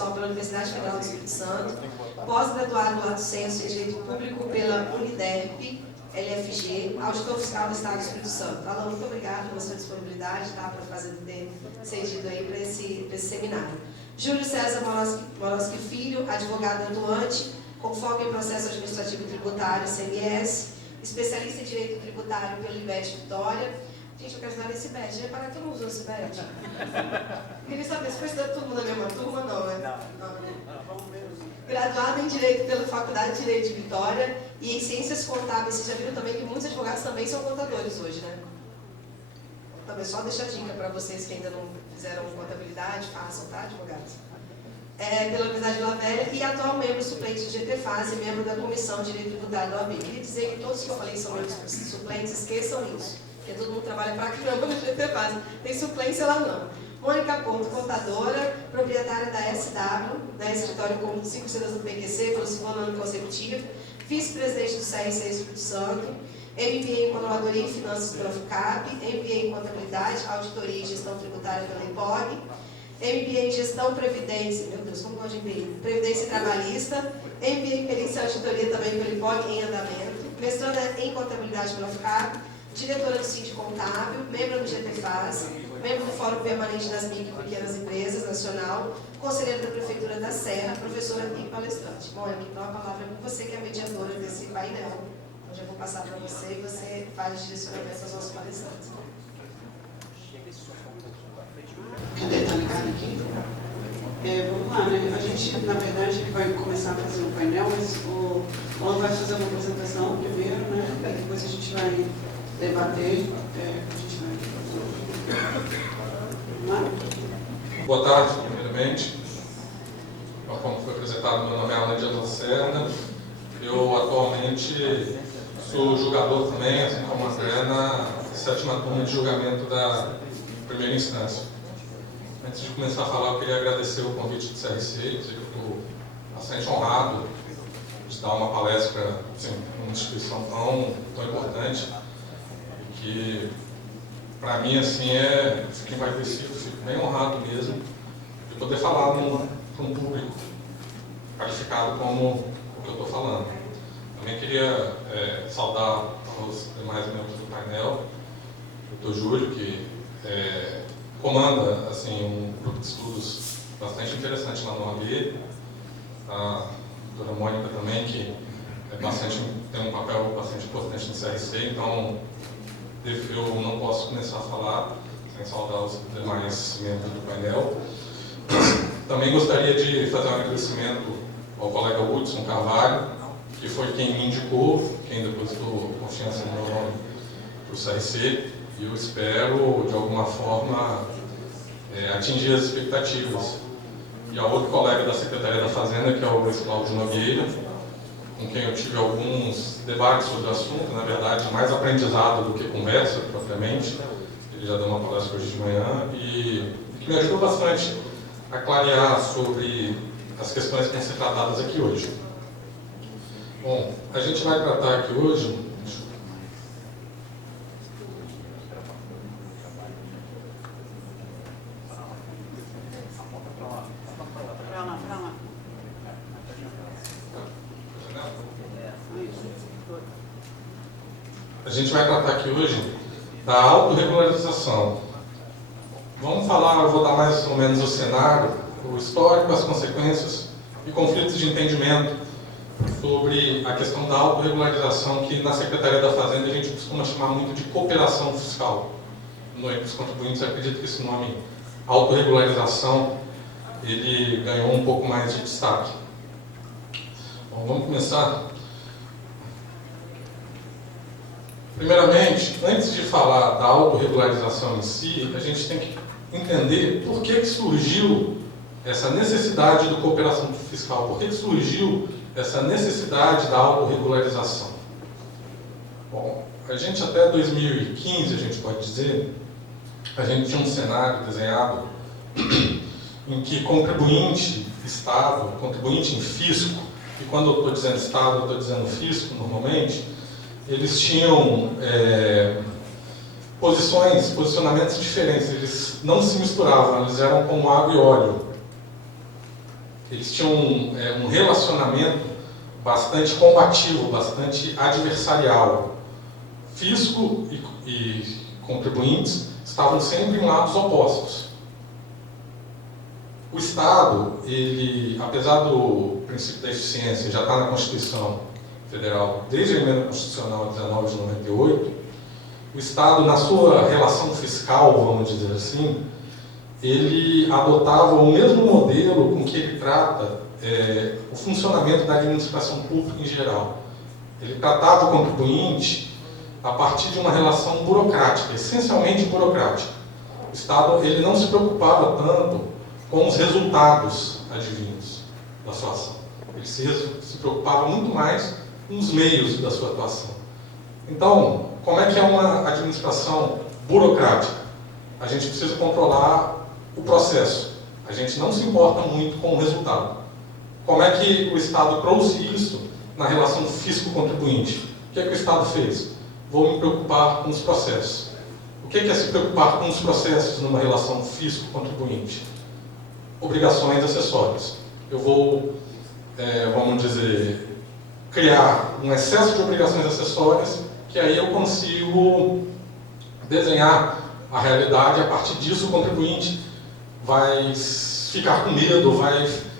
Pessoal pela Universidade Federal do Espírito Santo, pós-graduado lato sensu em Direito Público pela Uniderp, LFG, auditor fiscal do Estado do Espírito Santo. Alan, muito obrigada pela sua disponibilidade, tá, para fazer ter cedido aí para esse seminário. Júlio César Moroski Filho, advogado atuante, com foco em processo administrativo tributário, CMS, especialista em direito tributário pelo IBET Vitória. Gente, eu quero estudar nesse IBET. Já repararam que eu não uso esse IBET? Queria saber se foi estudando todo mundo na mesma turma, não, né? Não. Graduado em Direito pela Faculdade de Direito de Vitória e em Ciências Contábeis. Vocês já viram também que muitos advogados também são contadores hoje, né? Também só deixa a dica para vocês que ainda não fizeram contabilidade, façam, tá, advogados? Pela Universidade de Vila Velha e atual membro suplente do GTFAS e membro da Comissão de Direito Tributário da OAB. Queria dizer que todos que eu falei são membros suplentes, esqueçam isso, porque todo mundo trabalha pra caramba no GTFAS. Tem suplência lá não. Mônica Couto, contadora, proprietária da SW, né, escritório com 5 sedas do PQC, pelo 2º ano consecutivo, vice-presidente do CRC Espírito Santo, MBA em Controladoria e Finanças pela FUCAP, MBA em Contabilidade, Auditoria e Gestão Tributária pela IPOG, MBA em Gestão Previdência, meu Deus, como gosto de MBA, Previdência Trabalhista, MBA em Perícia e Auditoria também pela IPOG em andamento, mestranda em Contabilidade pela FUCAP, diretora do CID Contábil, membro do GTFAS, membro do Fórum Permanente das Micro e Pequenas Empresas Nacional, conselheira da Prefeitura da Serra, professora e palestrante. Bom, então a palavra é com você, que é a mediadora desse painel. Então já vou passar para você e você faz direcionamento aos nossos palestrantes. Cadê? Tá ligado aqui? Vamos lá, né? A gente, na verdade, ele vai começar a fazer um painel, mas o Alan vai fazer uma apresentação primeiro, né? E depois a gente vai debater. Boa tarde, primeiramente. Como foi apresentado, meu nome é Alan Dias Lacerda. Eu atualmente sou julgador também, assim como a André, na 7ª turma de julgamento da primeira instância. Antes de começar a falar, eu queria agradecer o convite do CRC, eu estou bastante honrado de dar uma palestra assim, numa instituição tão importante, que para mim, assim, fico envaidecido, fico bem honrado mesmo de poder falar para um público qualificado como o que eu estou falando. Também queria saudar os demais membros do painel, o Dr. Júlio, que comanda assim, um grupo de estudos bastante interessante lá no OAB, a doutora Mônica também, que tem um papel bastante importante no CRC, então eu não posso começar a falar sem saudar os demais membros do painel. Também gostaria de fazer um agradecimento ao colega Hudson Carvalho, que foi quem me indicou, quem depositou confiança no meu nome para o CRC, e eu espero, de alguma forma, atingir as expectativas. E ao outro colega da Secretaria da Fazenda, que é o Luiz Cláudio Nogueira, com quem eu tive alguns debates sobre o assunto, na verdade, mais aprendizado do que conversa, propriamente. Ele já deu uma palestra hoje de manhã e que me ajudou bastante a clarear sobre as questões que vão ser tratadas aqui hoje. Bom, a gente vai tratar aqui hoje... A gente vai tratar aqui hoje da autorregularização. Vamos falar, eu vou dar mais ou menos o cenário, o histórico, as consequências e conflitos de entendimento sobre a questão da autorregularização, que na Secretaria da Fazenda a gente costuma chamar muito de cooperação fiscal. Os contribuintes acreditam que esse nome, autorregularização, ele ganhou um pouco mais de destaque. Bom, vamos começar. Primeiramente, antes de falar da autorregularização em si, a gente tem que entender por que surgiu essa necessidade de cooperação fiscal, por que surgiu essa necessidade da autorregularização. Bom, a gente até 2015, a gente pode dizer, a gente tinha um cenário desenhado em que contribuinte Estado, contribuinte em fisco, e quando eu estou dizendo Estado, eu estou dizendo fisco normalmente, eles tinham posicionamentos diferentes, eles não se misturavam, eles eram como água e óleo. eles tinham um relacionamento bastante combativo, bastante adversarial. Fisco e contribuintes estavam sempre em lados opostos. O Estado, ele, apesar do princípio da eficiência já estar na Constituição Federal desde a emenda constitucional 19 de 98, o Estado, na sua relação fiscal, vamos dizer assim, ele adotava o mesmo modelo com que ele trata o funcionamento da administração pública em geral. Ele tratava o contribuinte a partir de uma relação burocrática, essencialmente burocrática. O Estado, ele não se preocupava tanto com os resultados advindos da sua ação. Ele se preocupava muito mais com os meios da sua atuação. Então, como é que é uma administração burocrática? A gente precisa controlar o processo. A gente não se importa muito com o resultado. Como é que o Estado trouxe isso na relação fisco-contribuinte? O que é que o Estado fez? Vou me preocupar com os processos. O que é se preocupar com os processos numa relação fisco-contribuinte? Obrigações acessórias. Eu vou, vamos dizer, criar um excesso de obrigações acessórias, que aí eu consigo desenhar a realidade. A partir disso, o contribuinte vai ficar com medo,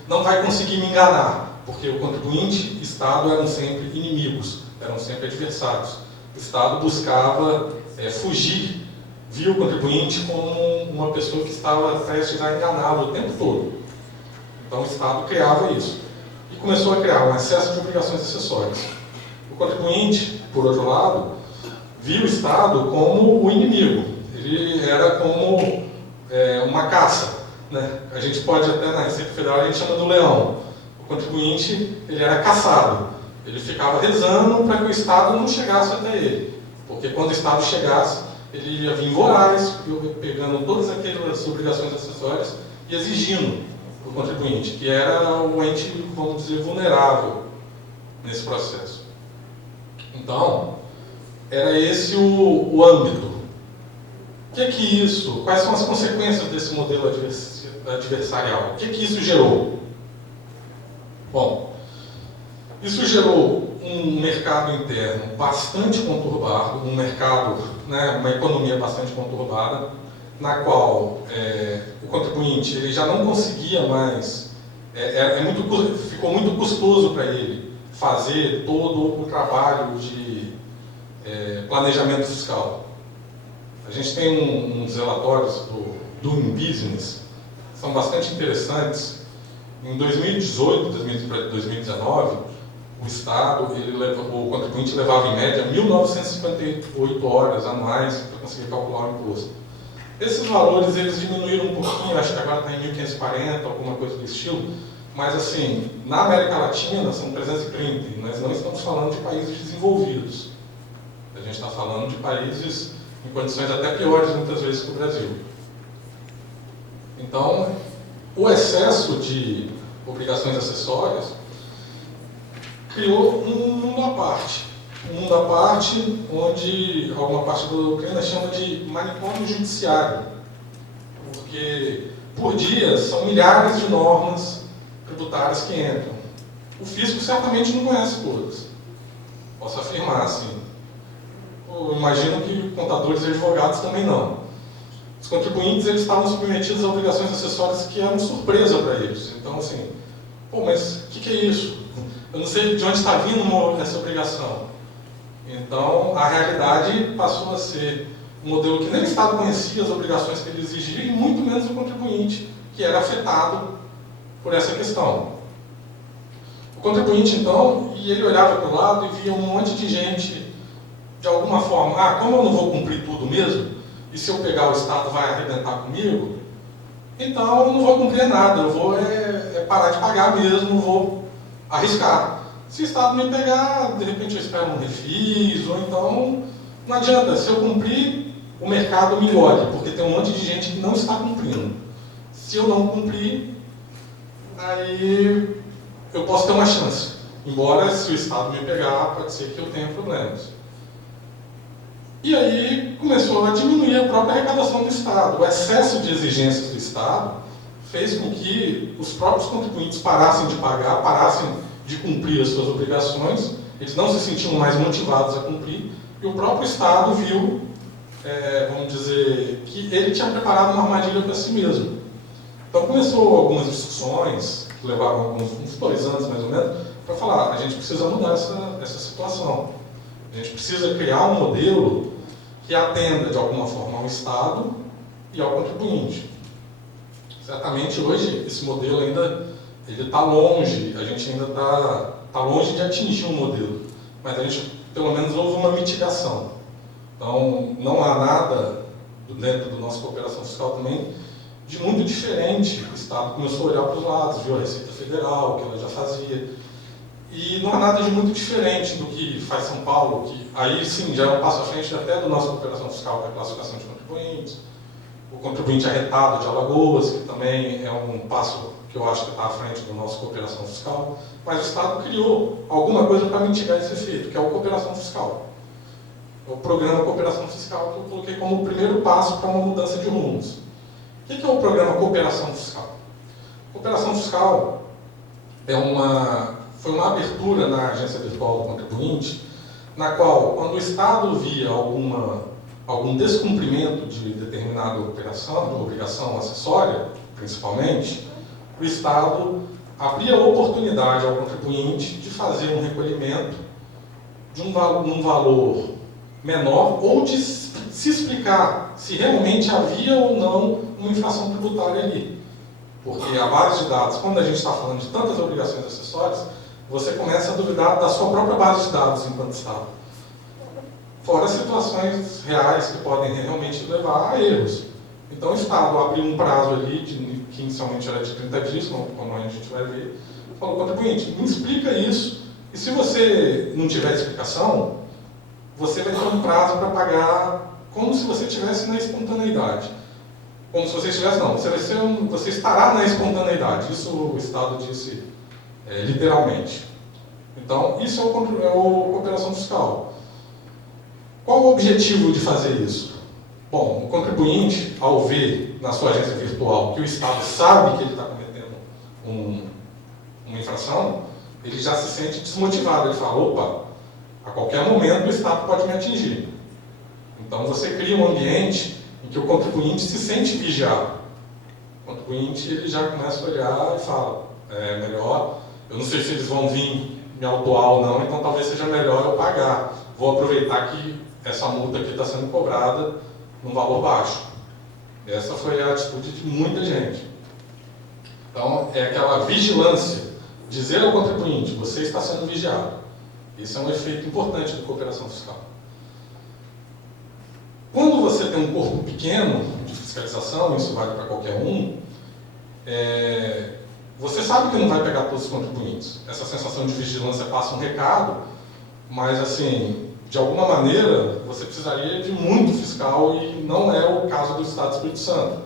não vai conseguir me enganar, porque o contribuinte e o Estado eram sempre inimigos, eram sempre adversários. O Estado buscava fugir, via o contribuinte como uma pessoa que estava prestes a enganá-lo o tempo todo. Então o Estado criava isso. E começou a criar um excesso de obrigações acessórias. O contribuinte, por outro lado, via o Estado como o inimigo. Ele era como uma caça, né? A gente pode até, na Receita Federal, a gente chama do leão. O contribuinte, ele era caçado. Ele ficava rezando para que o Estado não chegasse até ele. Porque quando o Estado chegasse, ele ia vir voraz, pegando todas aquelas obrigações acessórias e exigindo do contribuinte, que era o ente, vamos dizer, vulnerável nesse processo. Então, era esse o âmbito. O que é que isso, quais são as consequências desse modelo adversarial? O que é que isso gerou? Bom, isso gerou um mercado interno bastante conturbado, um mercado, uma economia bastante conturbada, na qual o contribuinte ele já não conseguia mais, ficou muito custoso para ele fazer todo o trabalho de planejamento fiscal. A gente tem uns relatórios do Doing Business, que são bastante interessantes. Em 2018, 2019, o Estado, o contribuinte levava em média 1.958 horas anuais para conseguir calcular o imposto. Esses valores eles diminuíram um pouquinho, acho que agora está em 1.540, alguma coisa do estilo, mas assim, na América Latina são 330, e nós não estamos falando de países desenvolvidos. A gente está falando de países em condições até piores muitas vezes que o Brasil. Então, o excesso de obrigações acessórias criou um mundo à parte. Um mundo à parte onde alguma parte da doutrina chama de manicômio judiciário. Porque, por dia, são milhares de normas tributárias que entram. O fisco certamente não conhece todas. Posso afirmar, assim. Eu imagino que contadores e advogados também não. Os contribuintes eles estavam submetidos a obrigações acessórias que eram surpresa para eles. Então, assim, mas o que é isso? Eu não sei de onde está vindo essa obrigação. Então, a realidade passou a ser um modelo que nem o Estado conhecia as obrigações que ele exigia, e muito menos o contribuinte, que era afetado por essa questão. O contribuinte, então, ele olhava para o lado e via um monte de gente, de alguma forma, como eu não vou cumprir tudo mesmo, e se eu pegar o Estado vai arrebentar comigo, então eu não vou cumprir nada, eu vou parar de pagar mesmo, vou arriscar. Se o Estado me pegar, de repente eu espero um refis, ou então não adianta, se eu cumprir, o mercado me olha, porque tem um monte de gente que não está cumprindo. Se eu não cumprir, aí eu posso ter uma chance. Embora, se o Estado me pegar, pode ser que eu tenha problemas. E aí começou a diminuir a própria arrecadação do Estado. O excesso de exigências do Estado fez com que os próprios contribuintes parassem de pagar, parassem de cumprir as suas obrigações, eles não se sentiam mais motivados a cumprir, e o próprio Estado viu, vamos dizer, que ele tinha preparado uma armadilha para si mesmo. Então começou algumas discussões, que levaram uns 2 anos mais ou menos, para falar, a gente precisa mudar essa situação. A gente precisa criar um modelo que atenda de alguma forma ao Estado e ao contribuinte. Certamente hoje esse modelo ainda está longe, a gente ainda está longe de atingir um modelo, mas a gente pelo menos houve uma mitigação. Então não há nada dentro do nosso cooperação fiscal também de muito diferente. O Estado começou a olhar para os lados, viu a Receita Federal, que ela já fazia, e não há nada de muito diferente do que faz São Paulo, que aí sim já é um passo à frente até do nosso cooperação fiscal, que é a classificação de contribuintes, o contribuinte arretado de Alagoas, que também é um passo que eu acho que está à frente do nosso cooperação fiscal, mas o Estado criou alguma coisa para mitigar esse efeito, que é o cooperação fiscal. É o programa Cooperação Fiscal que eu coloquei como o primeiro passo para uma mudança de rumos. O que é o programa Cooperação Fiscal? Cooperação Fiscal foi uma abertura na agência virtual do contribuinte, na qual, quando o Estado via algum descumprimento de determinada operação, de obrigação acessória, principalmente, o Estado abria a oportunidade ao contribuinte de fazer um recolhimento de um valor menor ou de se explicar se realmente havia ou não uma infração tributária ali. Porque a base de dados, quando a gente está falando de tantas obrigações acessórias, você começa a duvidar da sua própria base de dados enquanto Estado. Fora situações reais que podem realmente levar a erros. Então o Estado abriu um prazo ali, que inicialmente era de 30 dias, como a gente vai ver, falou, contribuinte, me explica isso, e se você não tiver explicação, você vai ter um prazo para pagar como se você estivesse na espontaneidade. Como se você estivesse, não, você estará na espontaneidade. Isso o Estado disse literalmente. Então, isso é a cooperação fiscal. Qual o objetivo de fazer isso? Bom, o contribuinte, ao ver na sua agência virtual que o Estado sabe que ele está cometendo uma infração, ele já se sente desmotivado. Ele fala, opa, a qualquer momento o Estado pode me atingir. Então você cria um ambiente em que o contribuinte se sente vigiado. O contribuinte ele já começa a olhar e fala, melhor, eu não sei se eles vão vir me autuar ou não, então talvez seja melhor eu pagar. Vou aproveitar que essa multa aqui está sendo cobrada num valor baixo. Essa foi a atitude de muita gente. Então é aquela vigilância, dizer ao contribuinte, você está sendo vigiado. Esse é um efeito importante da cooperação fiscal. Quando você tem um corpo pequeno de fiscalização, isso vale para qualquer um, você sabe que não vai pegar todos os contribuintes. Essa sensação de vigilância passa um recado, mas, assim, de alguma maneira, você precisaria de muito fiscal e não é o caso do Estado do Espírito Santo.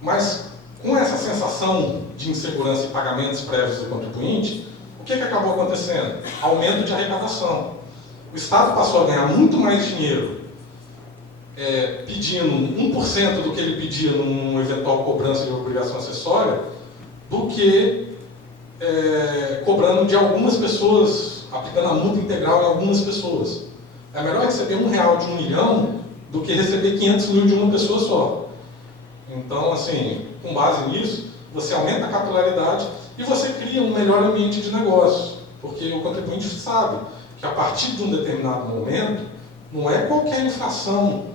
Mas, com essa sensação de insegurança e pagamentos prévios do contribuinte, o que acabou acontecendo? Aumento de arrecadação. O Estado passou a ganhar muito mais dinheiro pedindo 1% do que ele pedia numa eventual cobrança de obrigação acessória do que cobrando de algumas pessoas, aplicando a multa integral em algumas pessoas. É melhor receber R$1 de 1 milhão do que receber 500 mil de uma pessoa só. Então, assim, com base nisso, você aumenta a capilaridade e você cria um melhor ambiente de negócio, porque o contribuinte sabe que a partir de um determinado momento, não é qualquer infração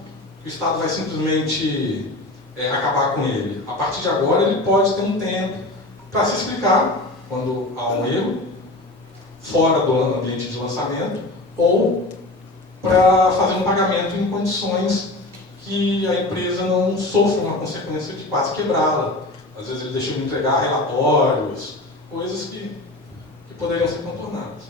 que o Estado vai simplesmente acabar com ele. A partir de agora, ele pode ter um tempo para se explicar quando há um erro, fora do ambiente de lançamento, ou para fazer um pagamento em condições que a empresa não sofra uma consequência de quase quebrá-la. Às vezes ele deixou de entregar relatórios, coisas que poderiam ser contornadas.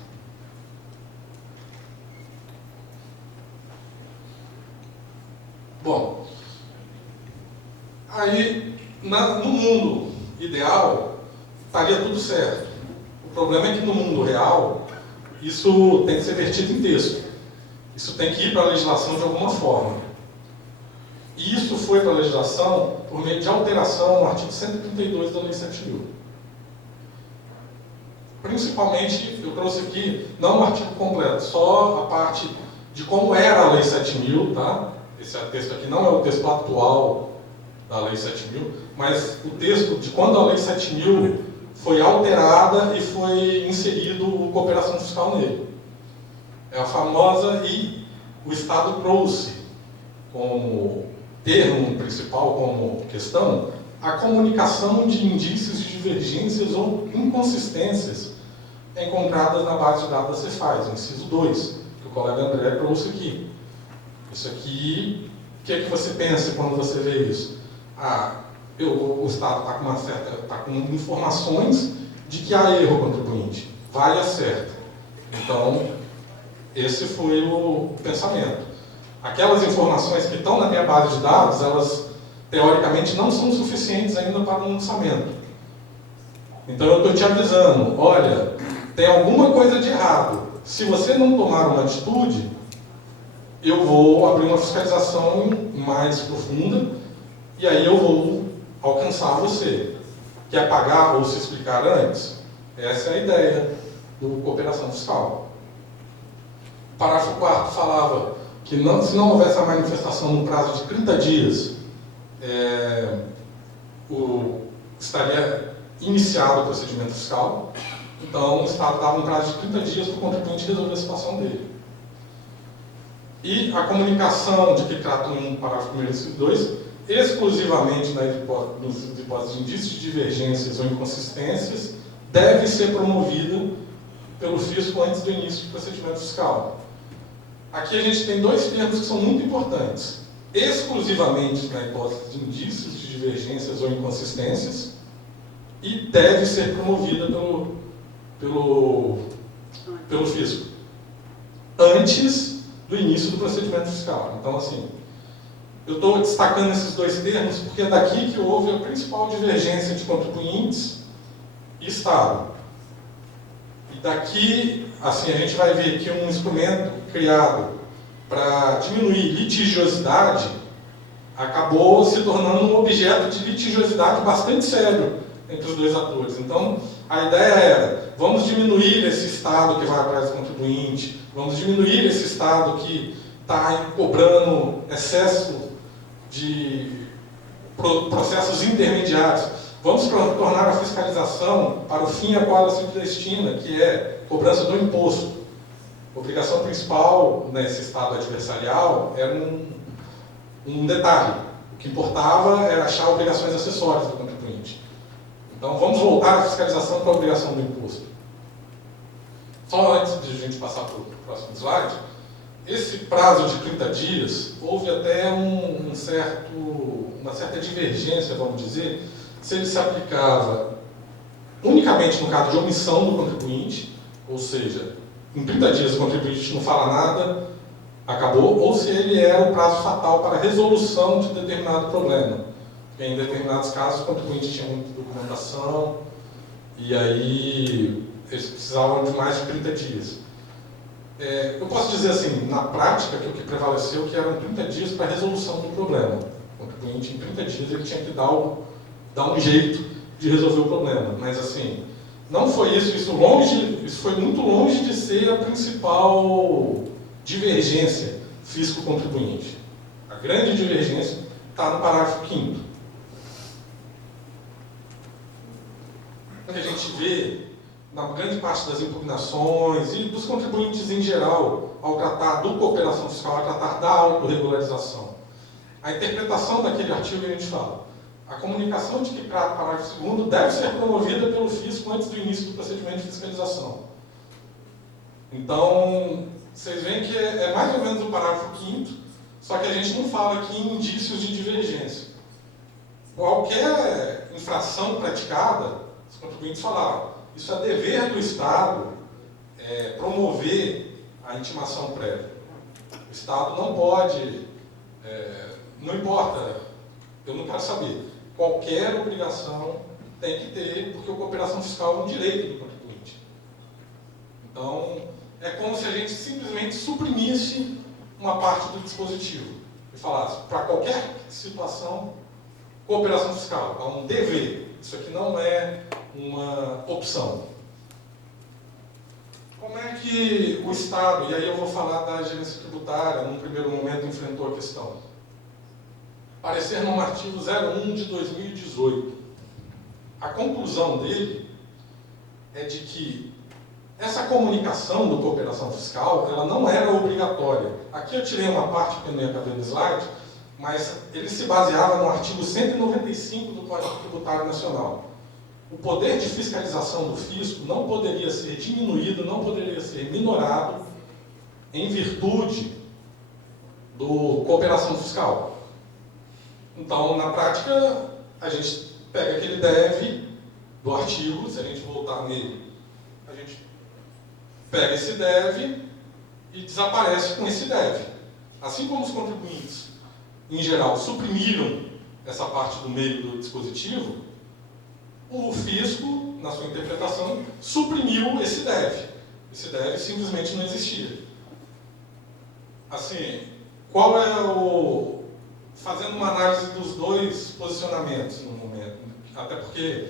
Bom, aí no mundo ideal estaria tudo certo. O problema é que no mundo real isso tem que ser vertido em texto. Isso tem que ir para a legislação de alguma forma. E isso foi para a legislação por meio de alteração no artigo 132 da Lei 7.000. Principalmente, eu trouxe aqui, não o artigo completo, só a parte de como era a Lei 7.000, tá? Esse texto aqui não é o texto atual da Lei 7.000, mas o texto de quando a Lei 7.000 foi alterada e foi inserido o cooperação fiscal nele. É a famosa, e o Estado trouxe como termo principal, como questão, a comunicação de indícios de divergências ou inconsistências encontradas na base de dados da Cefaz, o inciso 2, que o colega André trouxe aqui. Isso aqui, o que é que você pensa quando você vê isso? O Estado está com informações de que há erro contribuinte, vai a certa. Então, esse foi o pensamento. Aquelas informações que estão na minha base de dados, elas, teoricamente, não são suficientes ainda para um lançamento. Então, eu estou te avisando, olha, tem alguma coisa de errado. Se você não tomar uma atitude, eu vou abrir uma fiscalização mais profunda e aí eu vou alcançar você. Quer pagar ou se explicar antes? Essa é a ideia do cooperação fiscal. O parágrafo 4º falava que se não houvesse a manifestação no prazo de 30 dias, estaria iniciado o procedimento fiscal. Então, o Estado dava um prazo de 30 dias para o contribuinte resolver a situação dele. E a comunicação de que tratam um parágrafo 1º e inciso 2, exclusivamente nos hipóteses de indícios de divergências ou inconsistências, deve ser promovida pelo fisco antes do início do procedimento fiscal. Aqui a gente tem dois termos que são muito importantes. Exclusivamente na hipótese de indícios de divergências ou inconsistências e deve ser promovida pelo fisco antes do início do procedimento fiscal. Então, assim, eu estou destacando esses dois termos porque é daqui que houve a principal divergência de contribuintes e Estado. E daqui, assim, a gente vai ver que um instrumento criado para diminuir litigiosidade acabou se tornando um objeto de litigiosidade bastante sério entre os dois atores. Então, a ideia era, vamos diminuir esse Estado que vai atrás do contribuinte, vamos diminuir esse Estado que está cobrando excesso de processos intermediários. Vamos tornar a fiscalização para o fim a qual ela se destina, que é cobrança do imposto. A obrigação principal nesse Estado adversarial era um detalhe. O que importava era achar obrigações acessórias do contribuinte. Então, vamos voltar à fiscalização para a obrigação do imposto. Só antes de a gente passar para o próximo slide, esse prazo de 30 dias, houve até uma certa divergência, vamos dizer, se ele se aplicava unicamente no caso de omissão do contribuinte, ou seja, em 30 dias o contribuinte não fala nada, acabou, ou se ele era o prazo fatal para a resolução de determinado problema. Em determinados casos, o contribuinte tinha muita documentação, e aí eles precisavam de mais de 30 dias. Eu posso dizer assim, na prática, que o que prevaleceu que eram 30 dias para a resolução do problema. O contribuinte, em 30 dias, ele tinha que dar um jeito de resolver o problema. Mas, assim, não foi isso. Isso foi muito longe de ser a principal divergência fisco-contribuinte. A grande divergência está no parágrafo 5º. O que a gente vê na grande parte das impugnações e dos contribuintes em geral, ao tratar do cooperação fiscal, ao tratar da autorregularização. A interpretação daquele artigo que a gente fala. A comunicação de que trata o parágrafo 2º deve ser promovida pelo fisco antes do início do procedimento de fiscalização. Então, vocês veem que é mais ou menos o parágrafo 5º, só que a gente não fala aqui em indícios de divergência. Qualquer infração praticada, os contribuintes falaram, isso é dever do Estado promover a intimação prévia. O Estado não pode, não importa, eu não quero saber. Qualquer obrigação tem que ter, porque a cooperação fiscal é um direito do contribuinte. Então, é como se a gente simplesmente suprimisse uma parte do dispositivo. O falasse, para qualquer situação, cooperação fiscal, é um dever. Isso aqui não é uma opção. Como é que o Estado, e aí eu vou falar da agência tributária, num primeiro momento enfrentou a questão? Parecer no artigo 01 de 2018. A conclusão dele é de que essa comunicação do cooperação fiscal, ela não era obrigatória. Aqui eu tirei uma parte porque não ia caber no slide, mas ele se baseava no artigo 195 do Código Tributário Nacional. O poder de fiscalização do fisco não poderia ser diminuído, não poderia ser minorado em virtude do cooperação fiscal. Então, na prática, a gente pega aquele deve do artigo, se a gente voltar nele, a gente pega esse deve e desaparece com esse deve. Assim como os contribuintes, em geral, suprimiram essa parte do meio do dispositivo, o fisco, na sua interpretação, suprimiu esse deve. Esse deve simplesmente não existia. Assim, qual é o... Fazendo uma análise dos dois posicionamentos no momento, até porque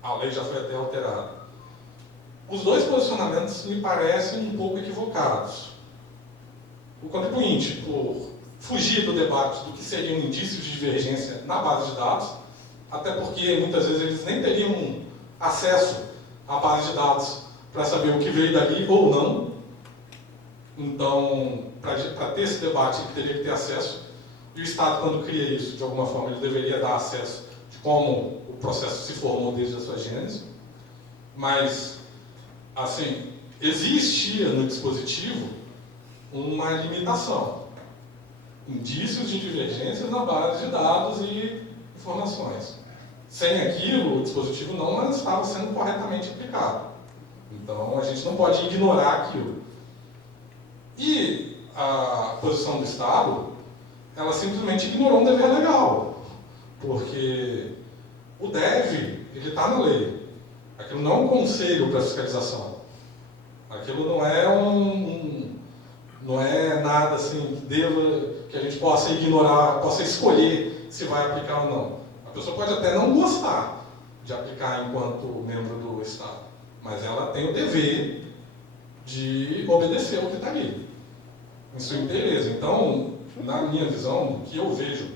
a lei já foi até alterada. Os dois posicionamentos me parecem um pouco equivocados. O contribuinte, por fugir do debate do que seriam indícios de divergência na base de dados, até porque muitas vezes eles nem teriam acesso à base de dados para saber o que veio dali ou não. Então, para ter esse debate, ele teria que ter acesso. E o Estado, quando cria isso, de alguma forma, ele deveria dar acesso de como o processo se formou desde a sua gênese. Mas, assim, existia no dispositivo uma limitação. Indícios de divergências na base de dados e informações. Sem aquilo, o dispositivo não estava sendo corretamente aplicado. Então, a gente não pode ignorar aquilo. E a posição do Estado, ela simplesmente ignorou um dever legal. Porque o deve, ele está na lei. Aquilo não é um conselho para fiscalização. Aquilo não é não é nada assim que a gente possa ignorar, possa escolher se vai aplicar ou não. A pessoa pode até não gostar de aplicar enquanto membro do Estado, mas ela tem o dever de obedecer ao que está ali, em sua inteireza. Então, na minha visão, o que eu vejo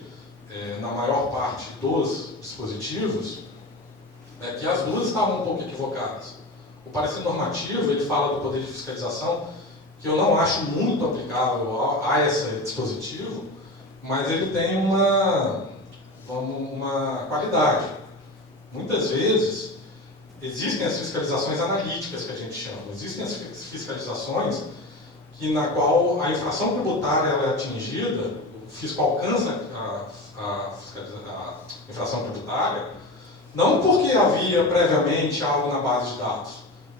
na maior parte dos dispositivos é que as duas estavam um pouco equivocadas. O parecer normativo, ele fala do poder de fiscalização, que eu não acho muito aplicável a esse dispositivo, mas ele tem uma qualidade. Muitas vezes, existem as fiscalizações analíticas, que a gente chama. Existem as fiscalizações na qual a infração tributária ela é atingida, o fisco alcança a infração tributária, não porque havia previamente algo na base de dados,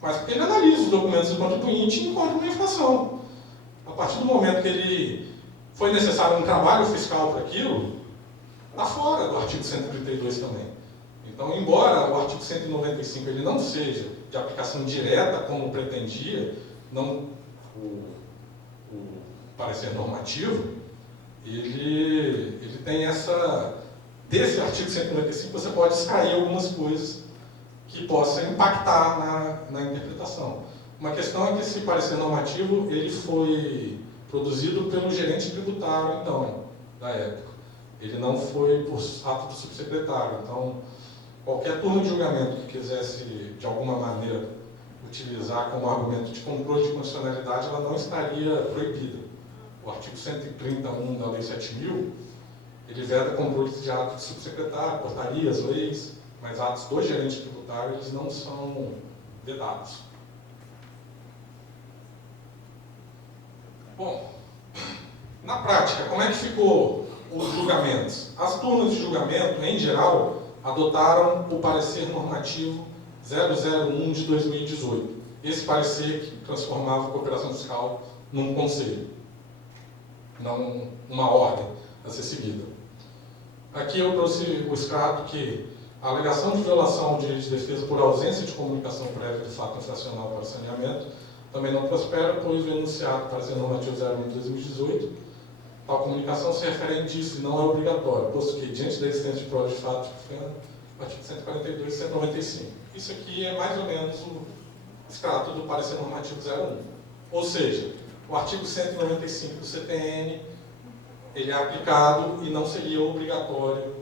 mas porque ele analisa os documentos do contribuinte e encontra uma infração. A partir do momento que ele foi necessário um trabalho fiscal para aquilo, está fora do artigo 132 também. Então, embora o artigo 195 ele não seja de aplicação direta como pretendia, não o parecer normativo, ele tem desse artigo 195 você pode extrair algumas coisas que possam impactar na interpretação. Uma questão é que esse parecer normativo ele foi produzido pelo gerente tributário, então, da época. Ele não foi por ato do subsecretário. Então, qualquer turma de julgamento que quisesse, de alguma maneira, utilizar como argumento de controle de constitucionalidade, ela não estaria proibida. O artigo 131 da Lei 7.000, ele veda controles de atos de subsecretário, portarias, leis, mas atos do gerente tributário, eles não são vedados. Bom, na prática, como é que ficou os julgamentos? As turmas de julgamento, em geral, adotaram o parecer normativo 001 de 2018. Esse parecer que transformava a cooperação fiscal num conselho, não uma ordem a ser seguida. Aqui eu trouxe o extrato que a alegação de violação ao direito de defesa por ausência de comunicação prévia de fato infracional para o saneamento também não prospera, pois o enunciado parecer normativo 01 de 2018 Tal comunicação se refere a indício e não é obrigatório, posto que, diante da existência de prova de fato, o artigo 142 e 195. Isso aqui é mais ou menos o extrato do parecer normativo 01. Ou seja, o artigo 195 do CTN, ele é aplicado e não seria obrigatório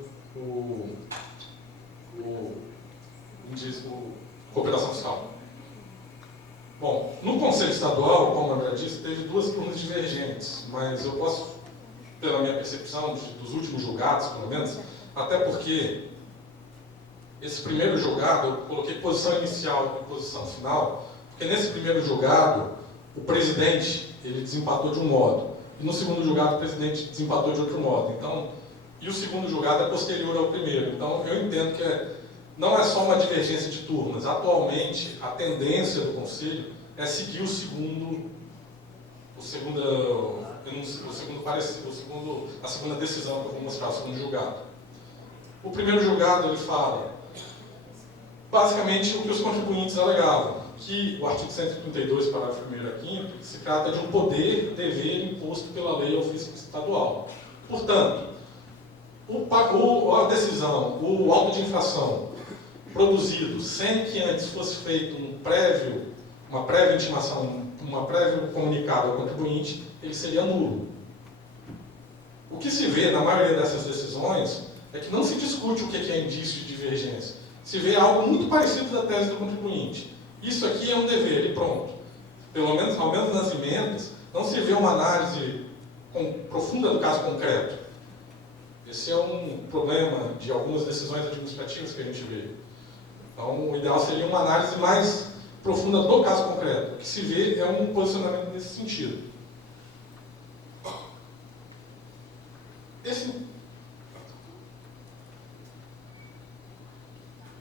cooperação fiscal. Bom, no Conselho Estadual, como a André disse, teve duas turmas divergentes, mas eu posso, pela minha percepção dos últimos julgados, pelo menos, até porque esse primeiro julgado, eu coloquei posição inicial e posição final, porque nesse primeiro julgado, o presidente, ele desempatou de um modo, e no segundo julgado, o presidente desempatou de outro modo. Então, e o segundo julgado é posterior ao primeiro. Então, eu entendo que não é só uma divergência de turmas. Atualmente, a tendência do Conselho é seguir a segunda decisão que eu vou mostrar, o segundo julgado. O primeiro julgado, ele fala, basicamente, o que os contribuintes alegavam, que o artigo 132, parágrafo 1º a 5º, se trata de um poder, dever imposto pela lei ao fisco estadual. Portanto, a decisão, o auto de infração produzido sem que antes fosse feito uma prévia intimação, uma prévio comunicado ao contribuinte, ele seria nulo. O que se vê na maioria dessas decisões é que não se discute o que é indício de divergência. Se vê algo muito parecido da tese do contribuinte. Isso aqui é um dever, e pronto. Ao menos nas emendas, não se vê uma análise profunda do caso concreto. Esse é um problema de algumas decisões administrativas que a gente vê. Então, o ideal seria uma análise mais profunda do caso concreto. O que se vê é um posicionamento nesse sentido.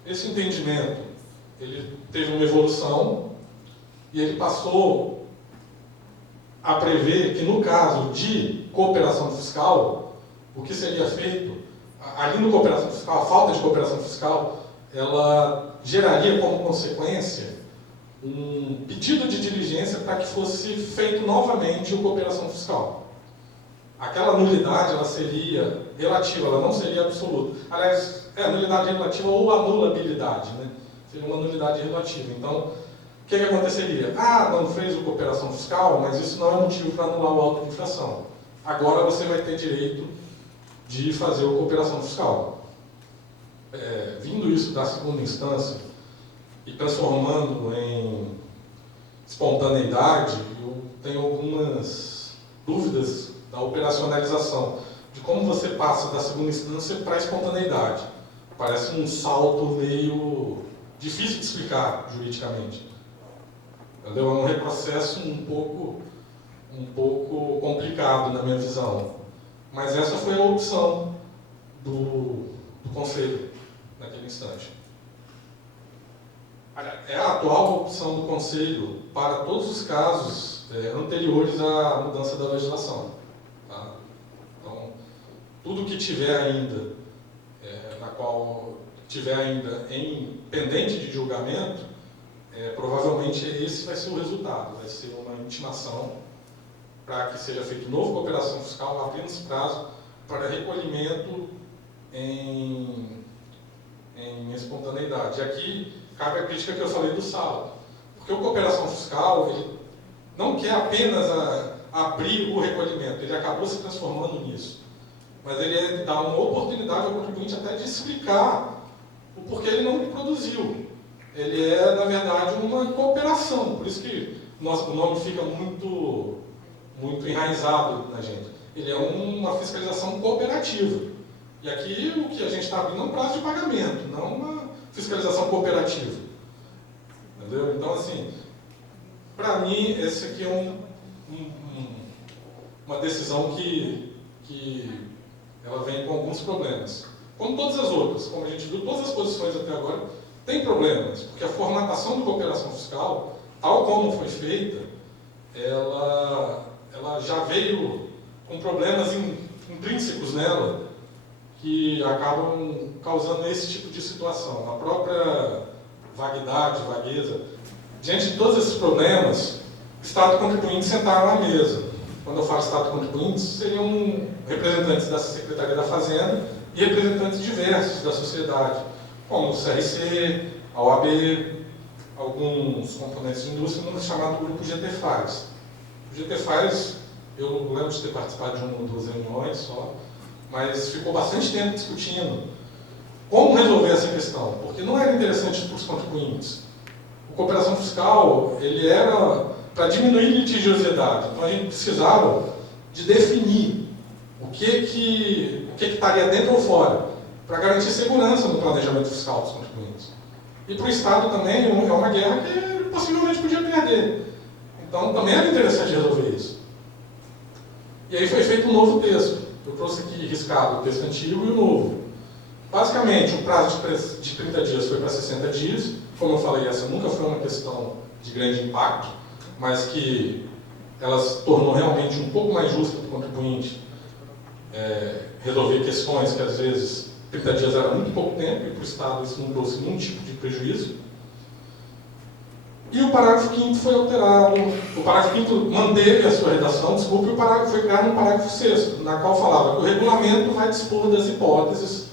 Esse entendimento, ele teve uma evolução e ele passou a prever que, no caso de cooperação fiscal, o que seria feito, ali no cooperação fiscal, a falta de cooperação fiscal, ela geraria como consequência um pedido de diligência para que fosse feito novamente o cooperação fiscal. Aquela nulidade, ela seria relativa, ela não seria absoluta. Aliás, é nulidade relativa ou anulabilidade, né? Seria uma nulidade relativa. Então, o que aconteceria? Não fez o cooperação fiscal, mas isso não é motivo para anular o auto de infração. Agora você vai ter direito de fazer a cooperação fiscal. Vindo isso da segunda instância e transformando em espontaneidade, eu tenho algumas dúvidas da operacionalização, de como você passa da segunda instância para a espontaneidade. Parece um salto meio difícil de explicar juridicamente. Entendeu? É um retrocesso um pouco complicado na minha visão. Mas essa foi a opção do Conselho naquele instante. É a atual opção do Conselho para todos os casos anteriores à mudança da legislação. Tá? Então, tudo que tiver ainda, em pendente de julgamento, provavelmente esse vai ser o resultado, vai ser uma intimação para que seja feito novo cooperação fiscal, apenas prazo para recolhimento em espontaneidade. E aqui cabe a crítica que eu falei do saldo, porque o cooperação fiscal ele não quer apenas abrir o recolhimento, ele acabou se transformando nisso, mas ele dá uma oportunidade ao contribuinte até de explicar o porquê ele não produziu. Ele é, na verdade, uma cooperação, por isso que o nome fica muito enraizado na gente. Ele é uma fiscalização cooperativa. E aqui o que a gente está abrindo é um prazo de pagamento, não uma fiscalização cooperativa. Entendeu? Então, assim, para mim, esse aqui é uma decisão que ela vem com alguns problemas. Como todas as outras, como a gente viu, todas as posições até agora têm problemas, porque a formatação de cooperação fiscal, tal como foi feita, ela já veio com problemas intrínsecos nela, que acabam causando esse tipo de situação. A própria vagueza. Diante de todos esses problemas, o Estado contribuinte sentaram à mesa. quando eu falo Estado contribuinte, seriam representantes da Secretaria da Fazenda e representantes diversos da sociedade, como o CRC, a OAB, alguns componentes de indústria, no chamado grupo GTFAS. O GTFAS, eu lembro de ter participado de uma ou duas reuniões só, mas ficou bastante tempo discutindo como resolver essa questão, porque não era interessante para os contribuintes. A cooperação fiscal, ele era para diminuir a litigiosidade, então a gente precisava de definir o que estaria dentro ou fora, para garantir segurança no planejamento fiscal dos contribuintes. E para o Estado também é uma guerra que ele possivelmente podia perder. Então também era interessante resolver isso. E aí foi feito um novo texto. Eu trouxe aqui riscado o texto antigo e o novo. Basicamente, o prazo de 30 dias foi para 60 dias. Como eu falei, essa nunca foi uma questão de grande impacto, mas que ela se tornou realmente um pouco mais justa para o contribuinte resolver questões que às vezes 30 dias era muito pouco tempo, e para o Estado isso não trouxe nenhum tipo de prejuízo. E o parágrafo 5º foi alterado, o parágrafo 5º manteve a sua redação, desculpe, e o parágrafo foi criado no parágrafo 6º, na qual falava que o regulamento vai dispor das hipóteses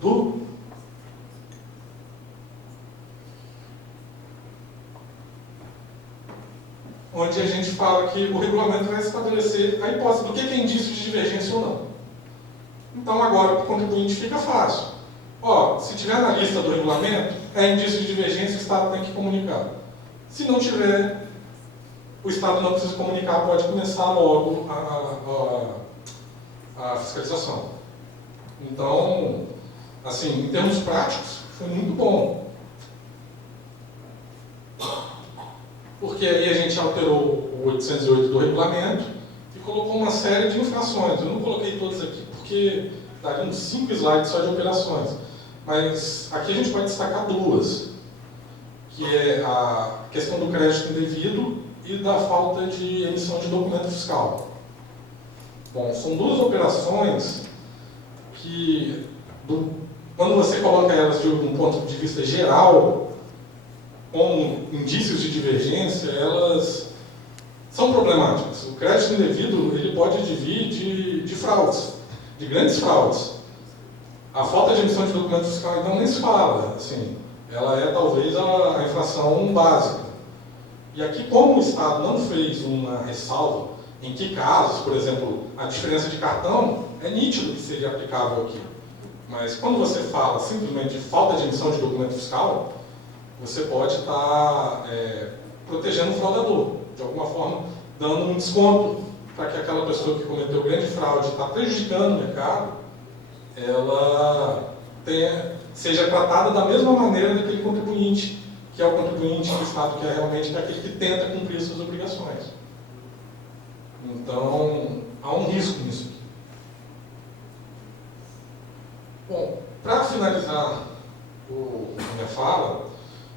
do onde a gente fala que o regulamento vai estabelecer a hipótese do que é indício de divergência ou não. Então agora para o contribuinte fica fácil. Se tiver na lista do regulamento, é indício de divergência, o Estado tem que comunicar. Se não tiver, o Estado não precisa comunicar, pode começar logo a fiscalização. Então, assim, em termos práticos, foi muito bom. Porque aí a gente alterou o 808 do regulamento e colocou uma série de infrações. Eu não coloquei todas aqui porque daria uns 5 slides só de operações. Mas aqui a gente pode destacar duas, que é a questão do crédito indevido e da falta de emissão de documento fiscal. Bom, são duas operações que, quando você coloca elas de um ponto de vista geral, com indícios de divergência, elas são problemáticas. O crédito indevido ele pode advir de fraudes, de grandes fraudes. A falta de emissão de documento fiscal, então, nem se fala. Assim, ela é talvez a infração básica. E aqui, como o Estado não fez uma ressalva em que casos, por exemplo, a diferença de cartão, é nítido que seria aplicável aqui. Mas quando você fala simplesmente de falta de emissão de documento fiscal, você pode estar protegendo o fraudador, de alguma forma dando um desconto para que aquela pessoa que cometeu grande fraude está prejudicando o mercado, ela seja tratada da mesma maneira daquele contribuinte, que é o contribuinte do Estado, que é realmente aquele que tenta cumprir suas obrigações. Então, há um risco nisso aqui. Bom, para finalizar a minha fala,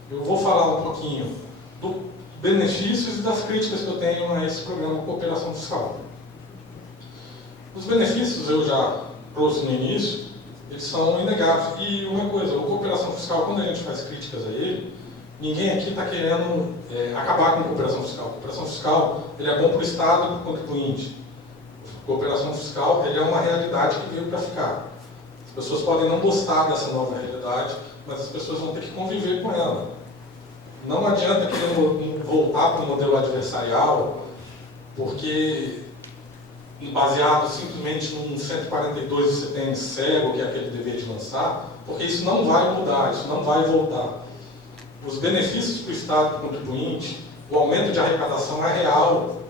eu vou falar um pouquinho dos benefícios e das críticas que eu tenho a esse programa de cooperação fiscal. Os benefícios eu já trouxe no início, eles são inegáveis. E uma coisa, a cooperação fiscal, quando a gente faz críticas a ele, ninguém aqui está querendo acabar com a cooperação fiscal. A cooperação fiscal ele é bom para o Estado e para o contribuinte. A cooperação fiscal ele é uma realidade que veio para ficar. As pessoas podem não gostar dessa nova realidade, mas as pessoas vão ter que conviver com ela. Não adianta querer voltar para o modelo adversarial, porque baseado simplesmente num 142 do CTN cego, que é aquele dever de lançar, porque isso não vai mudar, isso não vai voltar. Os benefícios para o Estado e para o contribuinte, o aumento de arrecadação é real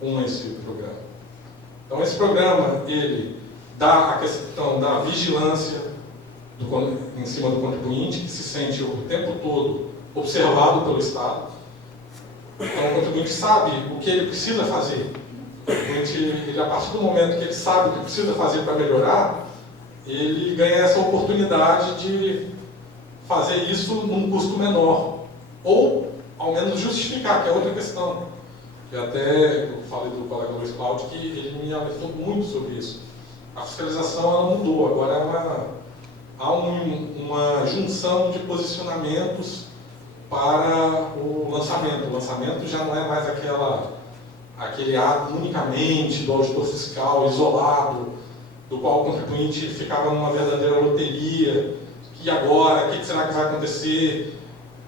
com esse programa. Então esse programa, ele dá a questão da vigilância em cima do contribuinte, que se sente o tempo todo observado pelo Estado. Então o contribuinte sabe o que ele precisa fazer. O contribuinte, ele, a partir do momento que ele sabe o que precisa fazer para melhorar, ele ganha essa oportunidade de fazer isso num custo menor. Ou, ao menos, justificar, que é outra questão. Que até eu falei do colega Luiz Cláudio, que ele me alertou muito sobre isso. A fiscalização ela mudou, agora há uma junção de posicionamentos para o lançamento. O lançamento já não é mais aquele ato unicamente do auditor fiscal, isolado, do qual o contribuinte ficava numa verdadeira loteria, e agora, o que será que vai acontecer,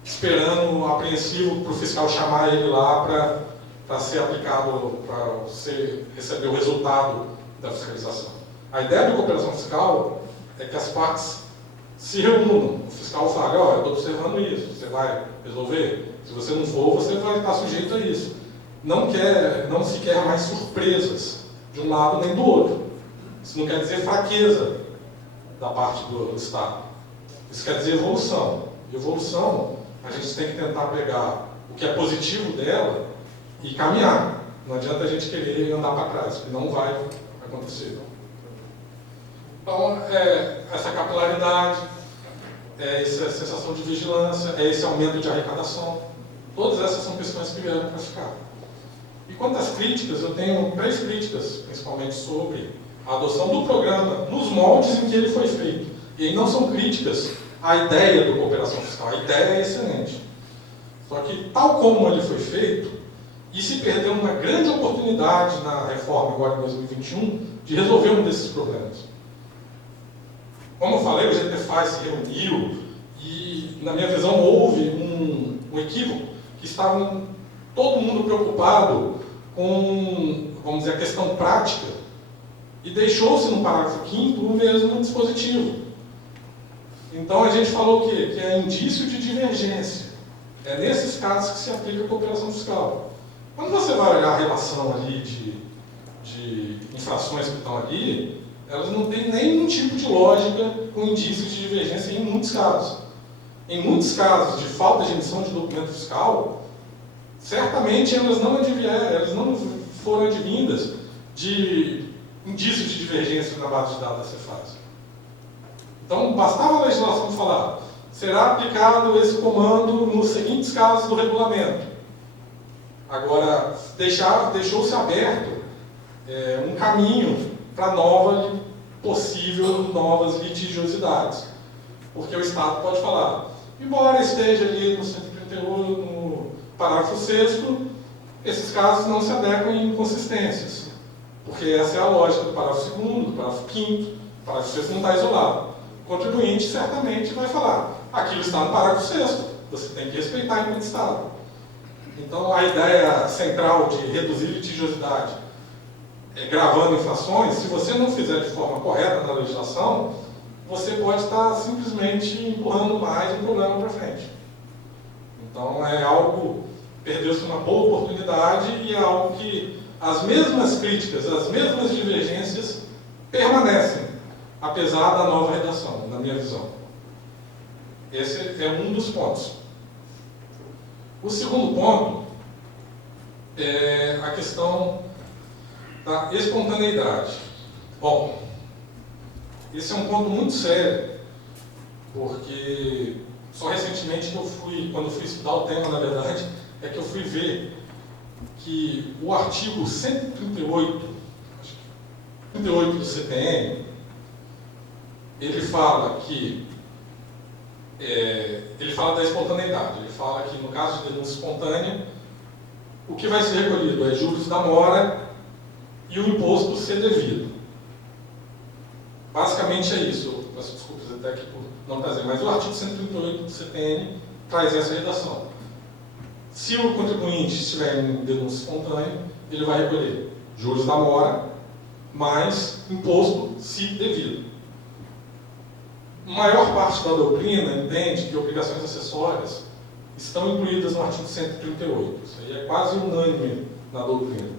esperando, apreensivo, para o fiscal chamar ele lá para ser aplicado, para receber o resultado da fiscalização. A ideia de cooperação fiscal é que as partes se reúnam, o fiscal fala, eu estou observando isso, você vai resolver? Se você não for, você vai estar sujeito a isso. Não se quer mais surpresas de um lado nem do outro. Isso não quer dizer fraqueza da parte do Estado. Isso quer dizer evolução. E evolução, a gente tem que tentar pegar o que é positivo dela e caminhar. Não adianta a gente querer andar para trás, porque não vai acontecer. Então, essa capilaridade, essa sensação de vigilância, esse aumento de arrecadação, todas essas são questões que vieram para ficar. E quanto às críticas, eu tenho 3 críticas, principalmente sobre a adoção do programa nos moldes em que ele foi feito. E aí não são críticas à ideia do cooperação fiscal, a ideia é excelente. Só que, tal como ele foi feito, e se perdeu uma grande oportunidade na reforma agora em 2021 de resolver um desses problemas. Como eu falei, o GTFAI se reuniu e, na minha visão, houve um equívoco que estava todo mundo preocupado com, vamos dizer, a questão prática e deixou-se no parágrafo 5º o mesmo dispositivo. Então a gente falou o quê? Que é indício de divergência. É nesses casos que se aplica a cooperação fiscal. Quando você vai olhar a relação ali de infrações que estão ali, elas não têm nenhum tipo de lógica com indícios de divergência em muitos casos. Em muitos casos de falta de emissão de documento fiscal, certamente elas não foram advindas de indícios de divergência na base de dados da Cefaz. Então, bastava a legislação falar, será aplicado esse comando nos seguintes casos do regulamento. Agora, deixou-se aberto um caminho para novas litigiosidades. Porque o Estado pode falar, embora esteja ali no 138, no parágrafo 6º, esses casos não se adequam em inconsistências. Porque essa é a lógica do parágrafo 2º, do parágrafo 5º, o parágrafo 6º não está isolado. O contribuinte certamente vai falar, aquilo está no parágrafo 6º, você tem que respeitar enquanto Estado. Então, a ideia central de reduzir litigiosidade gravando infrações, se você não fizer de forma correta na legislação, você pode estar simplesmente empurrando mais um problema para frente. Então, é algo, perdeu-se uma boa oportunidade e é algo que as mesmas críticas, as mesmas divergências permanecem, apesar da nova redação, na minha visão. Esse é um dos pontos. O segundo ponto é a questão da espontaneidade. Bom, esse é um ponto muito sério, porque só recentemente quando eu fui estudar o tema, na verdade, é que eu fui ver que o artigo 138 do CPM, ele fala que ele fala da espontaneidade, ele fala que no caso de denúncia espontânea, o que vai ser recolhido é juros da mora e o imposto ser devido. Basicamente é isso. Eu peço desculpas até aqui por não trazer, mas o artigo 138 do CPN traz essa redação. Se o contribuinte estiver em denúncia espontânea, ele vai recolher juros da mora mais imposto se devido. A maior parte da doutrina entende que obrigações acessórias estão incluídas no artigo 138. Isso aí é quase unânime na doutrina.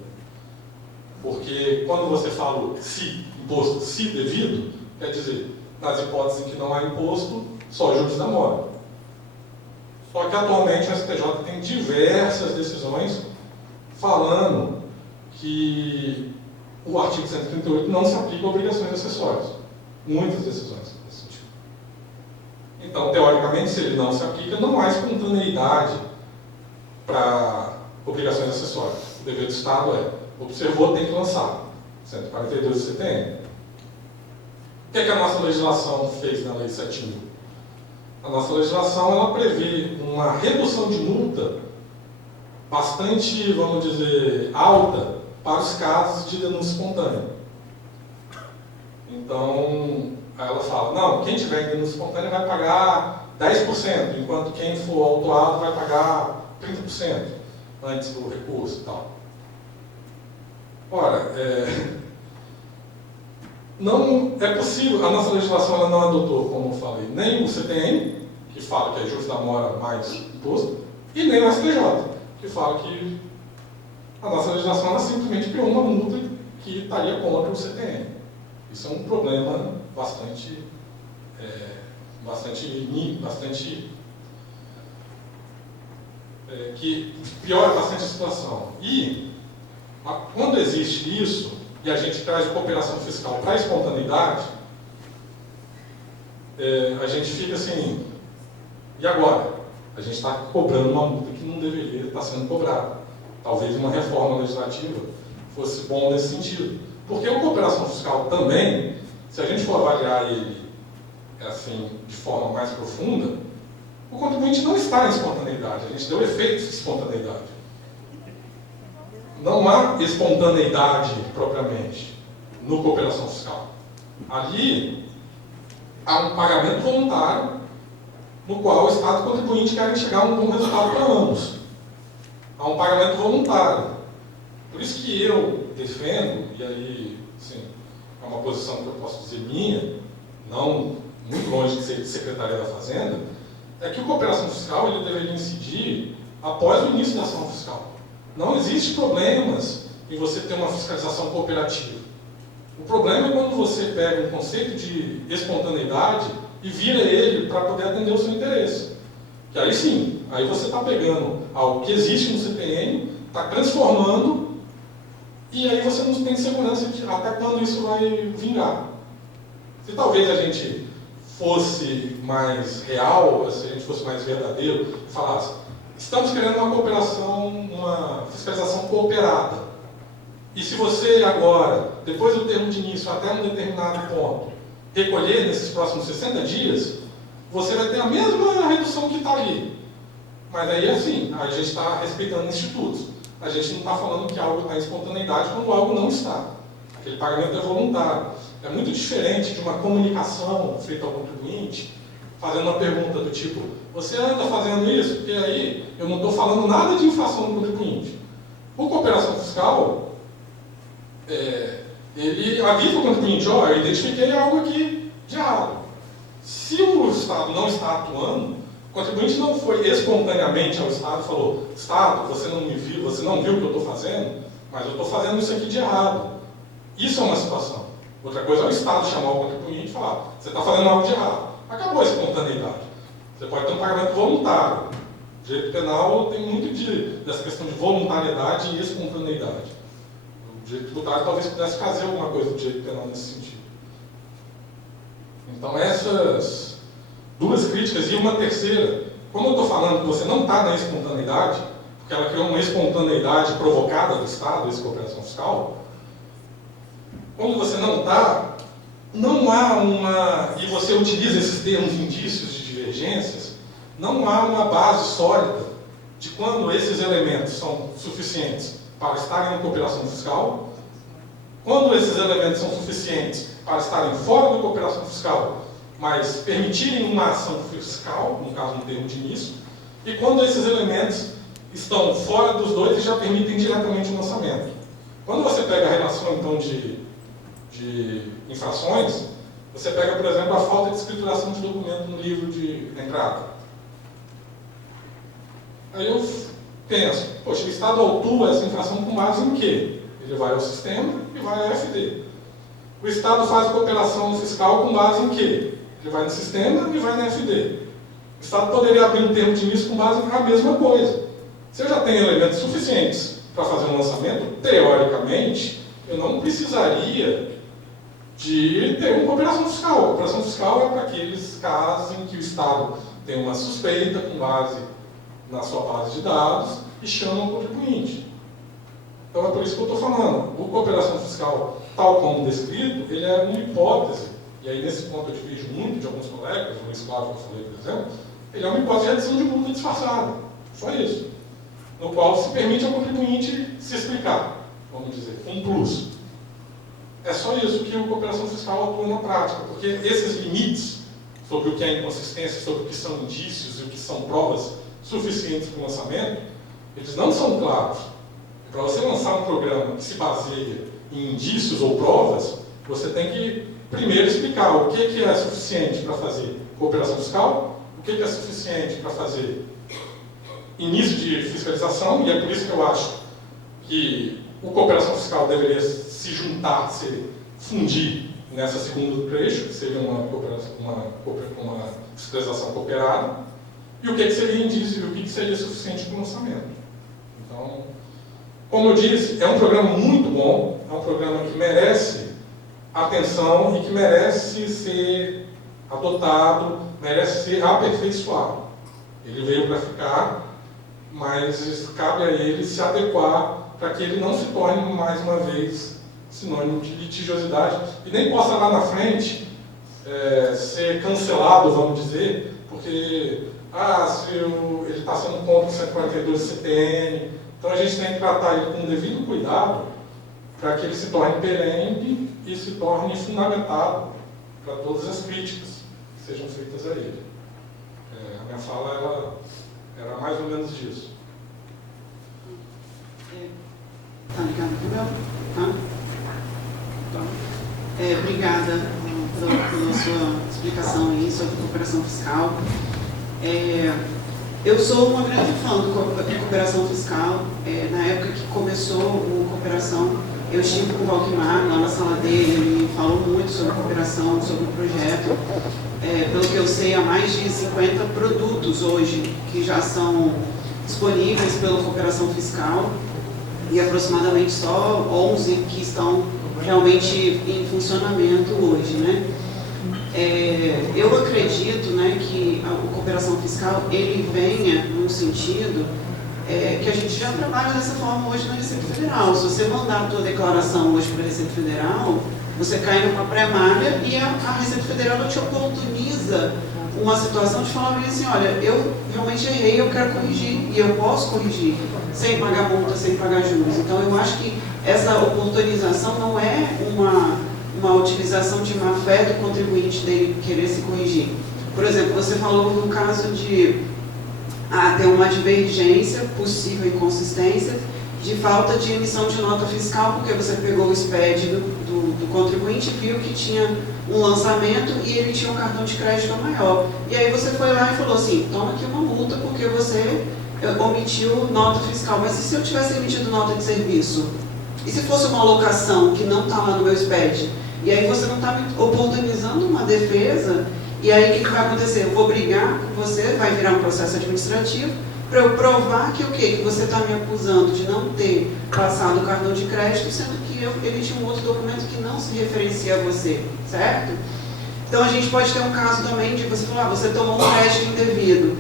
Porque quando você fala se, imposto se devido, quer dizer, nas hipóteses em que não há imposto, só juros da mora. Só que atualmente o STJ tem diversas decisões falando que o artigo 138 não se aplica a obrigações acessórias. Muitas decisões. Então, teoricamente, se ele não se aplica, não há espontaneidade para obrigações acessórias. O dever do Estado observou, tem que lançar. 142 do CPM. O que é que a nossa legislação fez na Lei 7.000? A nossa legislação ela prevê uma redução de multa bastante, vamos dizer, alta para os casos de denúncia espontânea. Então, aí ela fala, não, quem tiver em denúncia espontânea vai pagar 10%, enquanto quem for autuado vai pagar 30% antes do recurso e tal. Ora, não é possível, a nossa legislação ela não adotou, como eu falei, nem o CTN, que fala que é juros da mora mais imposto, e nem o STJ, que fala que a nossa legislação ela simplesmente criou uma multa que estaria contra o CTN. Isso é um problema bastante que piora bastante a situação. E quando existe isso, e a gente traz a cooperação fiscal para a espontaneidade, a gente fica assim, e agora? A gente está cobrando uma multa que não deveria estar sendo cobrada. Talvez uma reforma legislativa fosse bom nesse sentido. Porque a cooperação fiscal também, se a gente for avaliar ele assim, de forma mais profunda, o contribuinte não está em espontaneidade, a gente deu efeitos de espontaneidade. Não há espontaneidade propriamente no cooperação fiscal. Ali há um pagamento voluntário no qual o Estado e o contribuinte querem chegar a um bom resultado para ambos. Há um pagamento voluntário. Por isso que eu defendo, e aí, sim, é uma posição que eu posso dizer minha, não muito longe de ser de Secretaria da Fazenda, é que a cooperação fiscal ele deveria incidir após o início da ação fiscal. Não existe problemas em você ter uma fiscalização cooperativa. O problema é quando você pega um conceito de espontaneidade e vira ele para poder atender o seu interesse. Que aí sim, aí você está pegando algo que existe no CPN, está transformando, e aí você não tem segurança de até quando isso vai vingar. Se talvez a gente fosse mais real, se a gente fosse mais verdadeiro, e falasse, estamos querendo uma cooperação, uma fiscalização cooperada. E se você agora, depois do termo de início até um determinado ponto, recolher nesses próximos 60 dias, você vai ter a mesma redução que está ali. Mas aí, assim, a gente está respeitando institutos. A gente não está falando que algo está em espontaneidade quando algo não está. Aquele pagamento é voluntário. É muito diferente de uma comunicação feita ao contribuinte, fazendo uma pergunta do tipo, você anda fazendo isso? Porque aí eu não estou falando nada de infração do contribuinte. O cooperação fiscal, ele avisa o contribuinte, ó, eu identifiquei algo aqui de errado. Se o Estado não está atuando, o contribuinte não foi espontaneamente ao Estado e falou, Estado, você não me viu, você não viu o que eu estou fazendo, mas eu estou fazendo isso aqui de errado. Isso é uma situação. Outra coisa é o Estado chamar o contribuinte e falar, você está fazendo algo de errado. Acabou a espontaneidade. Você pode ter um pagamento voluntário. O direito penal tem muito dessa questão de voluntariedade e espontaneidade. O direito tributário talvez pudesse fazer alguma coisa do direito penal nesse sentido. Então essas duas críticas e uma terceira, como eu estou falando que você não está na espontaneidade, porque ela criou uma espontaneidade provocada do Estado, essa cooperação fiscal, quando você não está, não há uma, e você utiliza esses termos indícios de divergências, não há uma base sólida de quando esses elementos são suficientes para estarem em cooperação fiscal, quando esses elementos são suficientes para estarem fora da cooperação fiscal, mas permitirem uma ação fiscal, no caso, no termo de início, e quando esses elementos estão fora dos dois e já permitem diretamente o lançamento. Quando você pega a relação, então, de infrações, você pega, por exemplo, a falta de escrituração de documento no livro de entrada. Aí eu penso, poxa, o Estado autua essa infração com base em quê? Ele vai ao sistema e vai à FD. O Estado faz cooperação fiscal com base em quê? Ele vai no sistema e vai na FD. O Estado poderia abrir um termo de início com base na mesma coisa. Se eu já tenho elementos suficientes para fazer um lançamento, teoricamente, eu não precisaria de ter uma cooperação fiscal. A cooperação fiscal é para aqueles casos em que o Estado tem uma suspeita com base na sua base de dados e chama o contribuinte. Então é por isso que eu estou falando. O cooperação fiscal, tal como descrito, ele é uma hipótese, e aí nesse ponto eu divido muito de alguns colegas, o Luiz Cláudio que eu falei, por exemplo, ele é uma hipótese de redução de multa disfarçada. Só isso. no qual se permite ao contribuinte se explicar, vamos dizer, um plus. É só isso que a cooperação fiscal atua na prática, porque esses limites sobre o que é inconsistência, sobre o que são indícios e o que são provas suficientes para o lançamento, eles não são claros. Para você lançar um programa que se baseia em indícios ou provas, você tem que primeiro explicar o que é suficiente para fazer cooperação fiscal, o que é suficiente para fazer início de fiscalização, e é por isso que eu acho que a cooperação fiscal deveria se juntar, se fundir nessa segundo trecho, que seria uma fiscalização cooperada, e o que seria indício e o que seria suficiente para o lançamento. Então, como eu disse, é um programa muito bom, é um programa que merece atenção e que merece ser adotado, merece ser aperfeiçoado. Ele veio para ficar, mas cabe a ele se adequar para que ele não se torne, mais uma vez, sinônimo de litigiosidade e nem possa lá na frente ser cancelado, vamos dizer, porque se ele está sendo contra o 142 do CTN, então a gente tem que tratar ele com o devido cuidado para que ele se torne perene e se torne fundamentado para todas as críticas que sejam feitas a ele. A minha fala era mais ou menos disso. Tá ligado aqui, meu? Tá? Obrigada pela sua explicação aí sobre cooperação fiscal. Eu sou uma grande fã de cooperação fiscal. Na época que começou o cooperação, eu estive com o Valquimar lá na sala dele, ele me falou muito sobre cooperação, sobre o projeto. Pelo que eu sei, há mais de 50 produtos hoje que já são disponíveis pela cooperação fiscal e aproximadamente só 11 que estão realmente em funcionamento hoje, né? Eu acredito, né, que a cooperação fiscal ele venha num sentido que a gente já trabalha dessa forma hoje na Receita Federal. Se você mandar a tua declaração hoje para a Receita Federal, você cai numa pré-malha e a Receita Federal te oportuniza uma situação de falar assim, olha, eu realmente errei, eu quero corrigir, e eu posso corrigir, sem pagar multa, sem pagar juros. Então, eu acho que essa oportunização não é uma utilização de má-fé do contribuinte dele querer se corrigir. Por exemplo, você falou no caso de ter uma divergência, possível inconsistência, de falta de emissão de nota fiscal, porque você pegou o SPED do contribuinte, viu que tinha um lançamento e ele tinha um cartão de crédito maior. E aí você foi lá e falou assim, toma aqui uma multa porque você omitiu nota fiscal. Mas e se eu tivesse emitido nota de serviço? E se fosse uma locação que não está lá no meu SPED? E aí você não está me oportunizando uma defesa, e aí o que vai acontecer? Eu vou brigar com você, vai virar um processo administrativo, para eu provar que o quê? Que você está me acusando de não ter passado o cartão de crédito, sendo que eu emiti um outro documento que não se referencia a você, certo? Então a gente pode ter um caso também de você falar, você tomou um crédito indevido.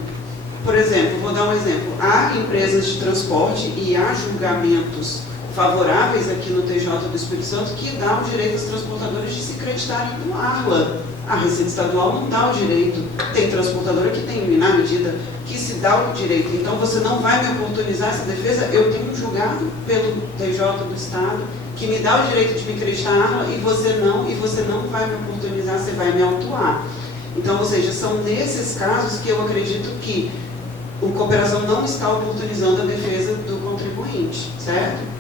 Por exemplo, vou dar um exemplo, há empresas de transporte e há julgamentos favoráveis aqui no TJ do Espírito Santo que dá o direito aos transportadores de se creditarem no ARLA. A Receita Estadual não dá o direito. Tem transportadora que tem, na medida que se dá o direito. Então, você não vai me oportunizar essa defesa. Eu tenho um julgado pelo TJ do Estado que me dá o direito de me creditar a ARLA e você não vai me oportunizar, você vai me autuar. Então, ou seja, são nesses casos que eu acredito que a cooperação não está oportunizando a defesa do contribuinte, certo?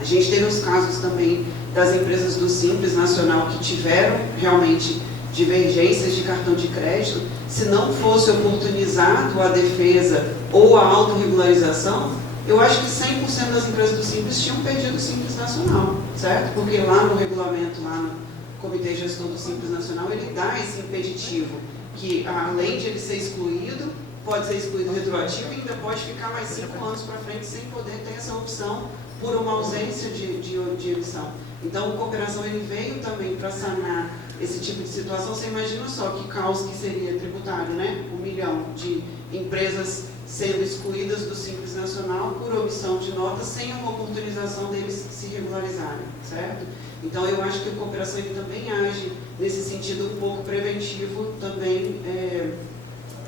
A gente teve os casos também das empresas do Simples Nacional que tiveram realmente divergências de cartão de crédito. Se não fosse oportunizado a defesa ou a autorregularização, eu acho que 100% das empresas do Simples tinham perdido o Simples Nacional, certo? Porque lá no regulamento, lá no Comitê Gestor do Simples Nacional, ele dá esse impeditivo, que além de ele ser excluído, pode ser excluído retroativo e ainda pode ficar mais 5 anos para frente sem poder ter essa opção por uma ausência de emissão. Então, a cooperação ele veio também para sanar esse tipo de situação. Você imagina só que caos que seria tributário, né? 1 milhão de empresas sendo excluídas do Simples Nacional por omissão de notas sem uma oportunização deles se regularizarem, certo? Então, eu acho que a cooperação ele também age nesse sentido um pouco preventivo também,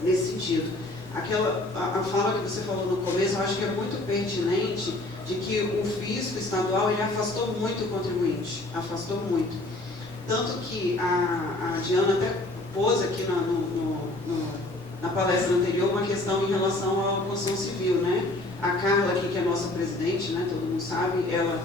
nesse sentido. a fala que você falou no começo, eu acho que é muito pertinente, de que o fisco estadual, ele afastou muito o contribuinte, afastou muito. Tanto que a Diana até pôs aqui na palestra anterior uma questão em relação à construção civil, né? A Carla aqui, que é a nossa presidente, né, todo mundo sabe, ela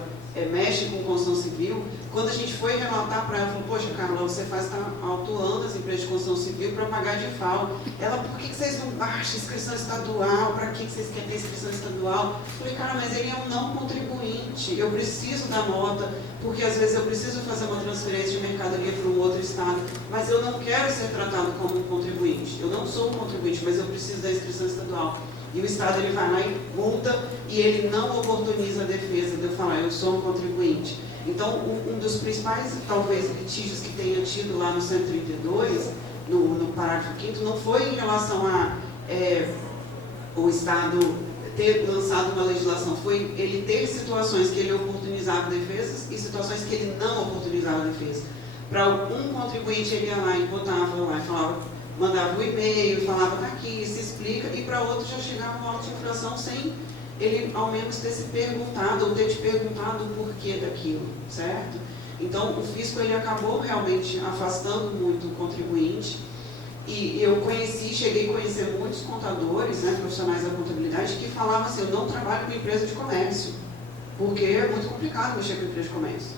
mexe com construção civil. Quando a gente foi relatar para ela, falou, poxa, Carla, você está autuando as empresas de construção civil para pagar de FAO. Ela, por que vocês não baixam inscrição estadual? Para que vocês querem ter inscrição estadual? Eu falei, cara, mas ele é um não contribuinte. Eu preciso da nota, porque às vezes eu preciso fazer uma transferência de mercadoria para um outro estado, mas eu não quero ser tratado como um contribuinte. Eu não sou um contribuinte, mas eu preciso da inscrição estadual. E o Estado, ele vai lá e multa, e ele não oportuniza a defesa de eu falar, eu sou um contribuinte. Então, um dos principais, talvez, litígios que tenha tido lá no 132, no parágrafo 5º, não foi em relação a o Estado ter lançado uma legislação, foi ele ter situações que ele oportunizava defesas e situações que ele não oportunizava defesa. Para um contribuinte, ele ia lá e botava lá e falava, mandava um e-mail, falava, tá aqui, se explica, e para outro já chegava uma auto-infração sem ele ao menos ter se perguntado, ou ter te perguntado o porquê daquilo, certo? Então, o fisco, ele acabou realmente afastando muito o contribuinte, e eu cheguei a conhecer muitos contadores, né, profissionais da contabilidade, que falavam assim, eu não trabalho com empresa de comércio, porque é muito complicado mexer com empresa de comércio.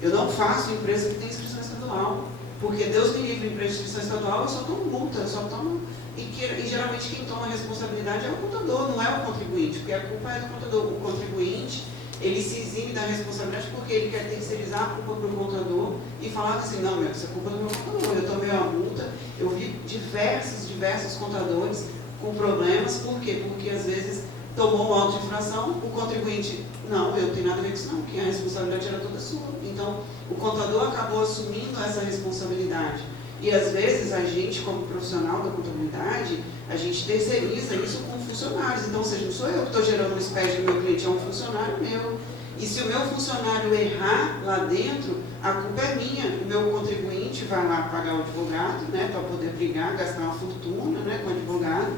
Eu não faço empresa que tem inscrição estadual, porque Deus me livre, empresa de inscrição estadual, eu só tomo multa, eu só tomo... E geralmente quem toma a responsabilidade é o contador, não é o contribuinte, porque a culpa é do contador. O contribuinte, ele se exime da responsabilidade porque ele quer terceirizar a culpa para o contador e falar assim, não, isso é culpa do meu contador, eu tomei uma multa. Eu vi diversos contadores com problemas, por quê? Porque às vezes tomou uma auto-infração, o contribuinte, não, eu não tenho nada a ver com isso não, porque a responsabilidade era toda sua. Então, o contador acabou assumindo essa responsabilidade. E às vezes a gente, como profissional da contabilidade, a gente terceiriza isso com funcionários. Então, ou seja, não sou eu que estou gerando um SPED do meu cliente, é um funcionário meu. E se o meu funcionário errar lá dentro, a culpa é minha. O meu contribuinte vai lá pagar o advogado, né, para poder brigar, gastar uma fortuna, né, com o advogado,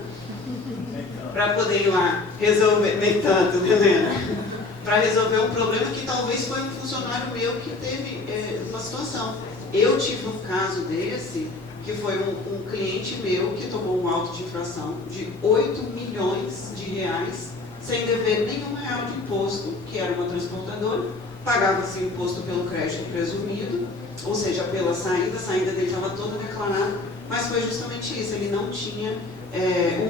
para poder ir lá resolver, nem tanto, né, Helena? Para resolver um problema que talvez foi um funcionário meu que teve uma situação. Eu tive um caso desse, que foi um cliente meu que tomou um auto de infração de 8 milhões de reais, sem dever nenhum real de imposto, que era uma transportadora, pagava-se imposto pelo crédito presumido, ou seja, pela saída, a saída dele estava toda declarada, mas foi justamente isso, ele não tinha,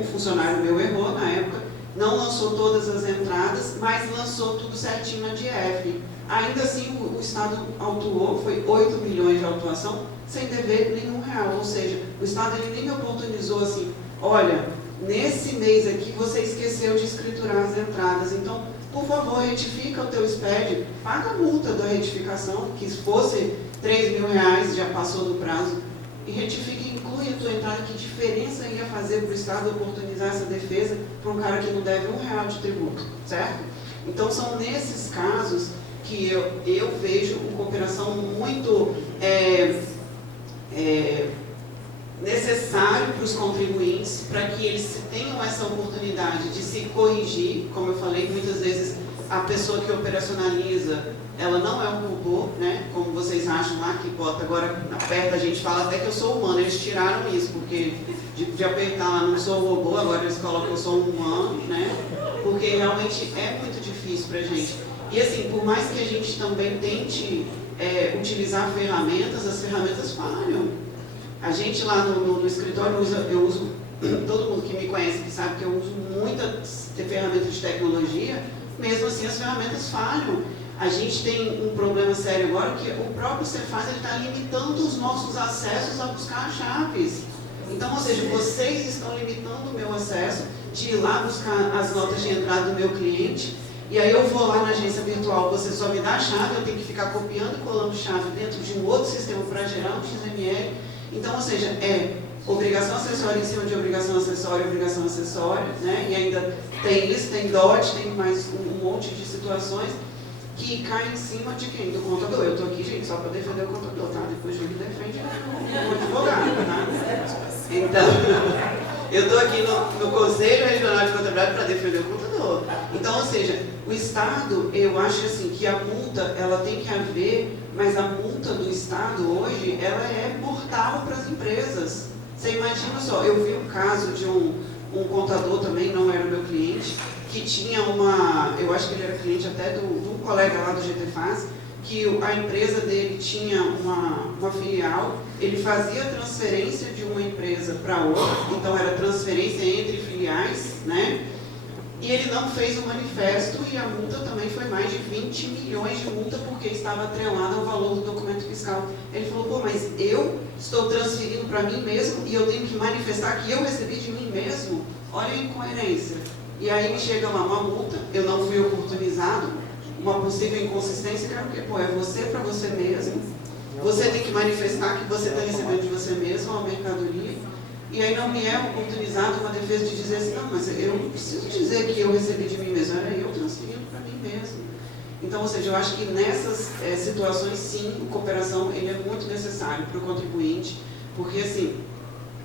um funcionário meu errou na época, não lançou todas as entradas, mas lançou tudo certinho na DF. Ainda assim, o Estado autuou, foi 8 milhões de autuação, sem dever nenhum real. Ou seja, o Estado ele nem oportunizou assim, olha, nesse mês aqui você esqueceu de escriturar as entradas, então, por favor, retifica o teu SPED, paga a multa da retificação, que se fosse 3 mil reais, já passou do prazo, e retifica, inclui a tua entrada, que diferença ia fazer para o Estado oportunizar essa defesa para um cara que não deve R$1 de tributo, certo? Então, são nesses casos que eu vejo uma cooperação muito necessário para os contribuintes, para que eles tenham essa oportunidade de se corrigir. Como eu falei, muitas vezes a pessoa que operacionaliza, ela não é um robô, né? Como vocês acham lá, que bota agora, perto a gente fala até que eu sou humano, eles tiraram isso, porque de apertar lá, não sou robô, agora eles colocam que eu sou humano, né? Porque realmente é muito difícil para a gente. E assim, por mais que a gente também tente utilizar ferramentas, as ferramentas falham. A gente lá no escritório eu uso, todo mundo que me conhece que sabe que eu uso muitas ferramentas de tecnologia, mesmo assim as ferramentas falham. A gente tem um problema sério agora que o próprio Cefaz está limitando os nossos acessos a buscar as chaves. Então, ou seja, vocês estão limitando o meu acesso de ir lá buscar as notas de entrada do meu cliente, e aí eu vou lá na agência virtual, você só me dá a chave, eu tenho que ficar copiando e colando chave dentro de um outro sistema para gerar um XML. Então, ou seja, obrigação acessória em cima de obrigação acessória, né? E ainda tem isso, tem DOT, tem mais um monte de situações que caem em cima de quem? Do contador. Eu estou aqui, gente, só para defender o contador, tá? Depois o Júlio defende o advogado, tá? Eu estou aqui no Conselho Regional de Contabilidade para defender o contador. Então, ou seja, o Estado, eu acho assim, que a multa, ela tem que haver, mas a multa do Estado hoje, ela é mortal para as empresas. Você imagina só, eu vi um caso de um contador também, não era meu cliente, que tinha eu acho que ele era cliente até de um colega lá do GTFAS, que a empresa dele tinha uma filial, ele fazia transferência de uma empresa para outra, então era transferência entre filiais, né? E ele não fez o manifesto e a multa também foi mais de 20 milhões de multa porque estava atrelada ao valor do documento fiscal. Ele falou, pô, mas eu estou transferindo para mim mesmo e eu tenho que manifestar que eu recebi de mim mesmo? Olha a incoerência. E aí me chega lá uma multa, eu não fui oportunizado, uma possível inconsistência, cara, porque, pô, é você para você mesmo, você tem que manifestar que você está recebendo de você mesmo a mercadoria, e aí não me é oportunizado uma defesa de dizer assim, não, mas eu não preciso dizer que eu recebi de mim mesmo, era eu transferindo para mim mesmo. Então, ou seja, eu acho que nessas situações, sim, a cooperação ele é muito necessário para o contribuinte, porque, assim,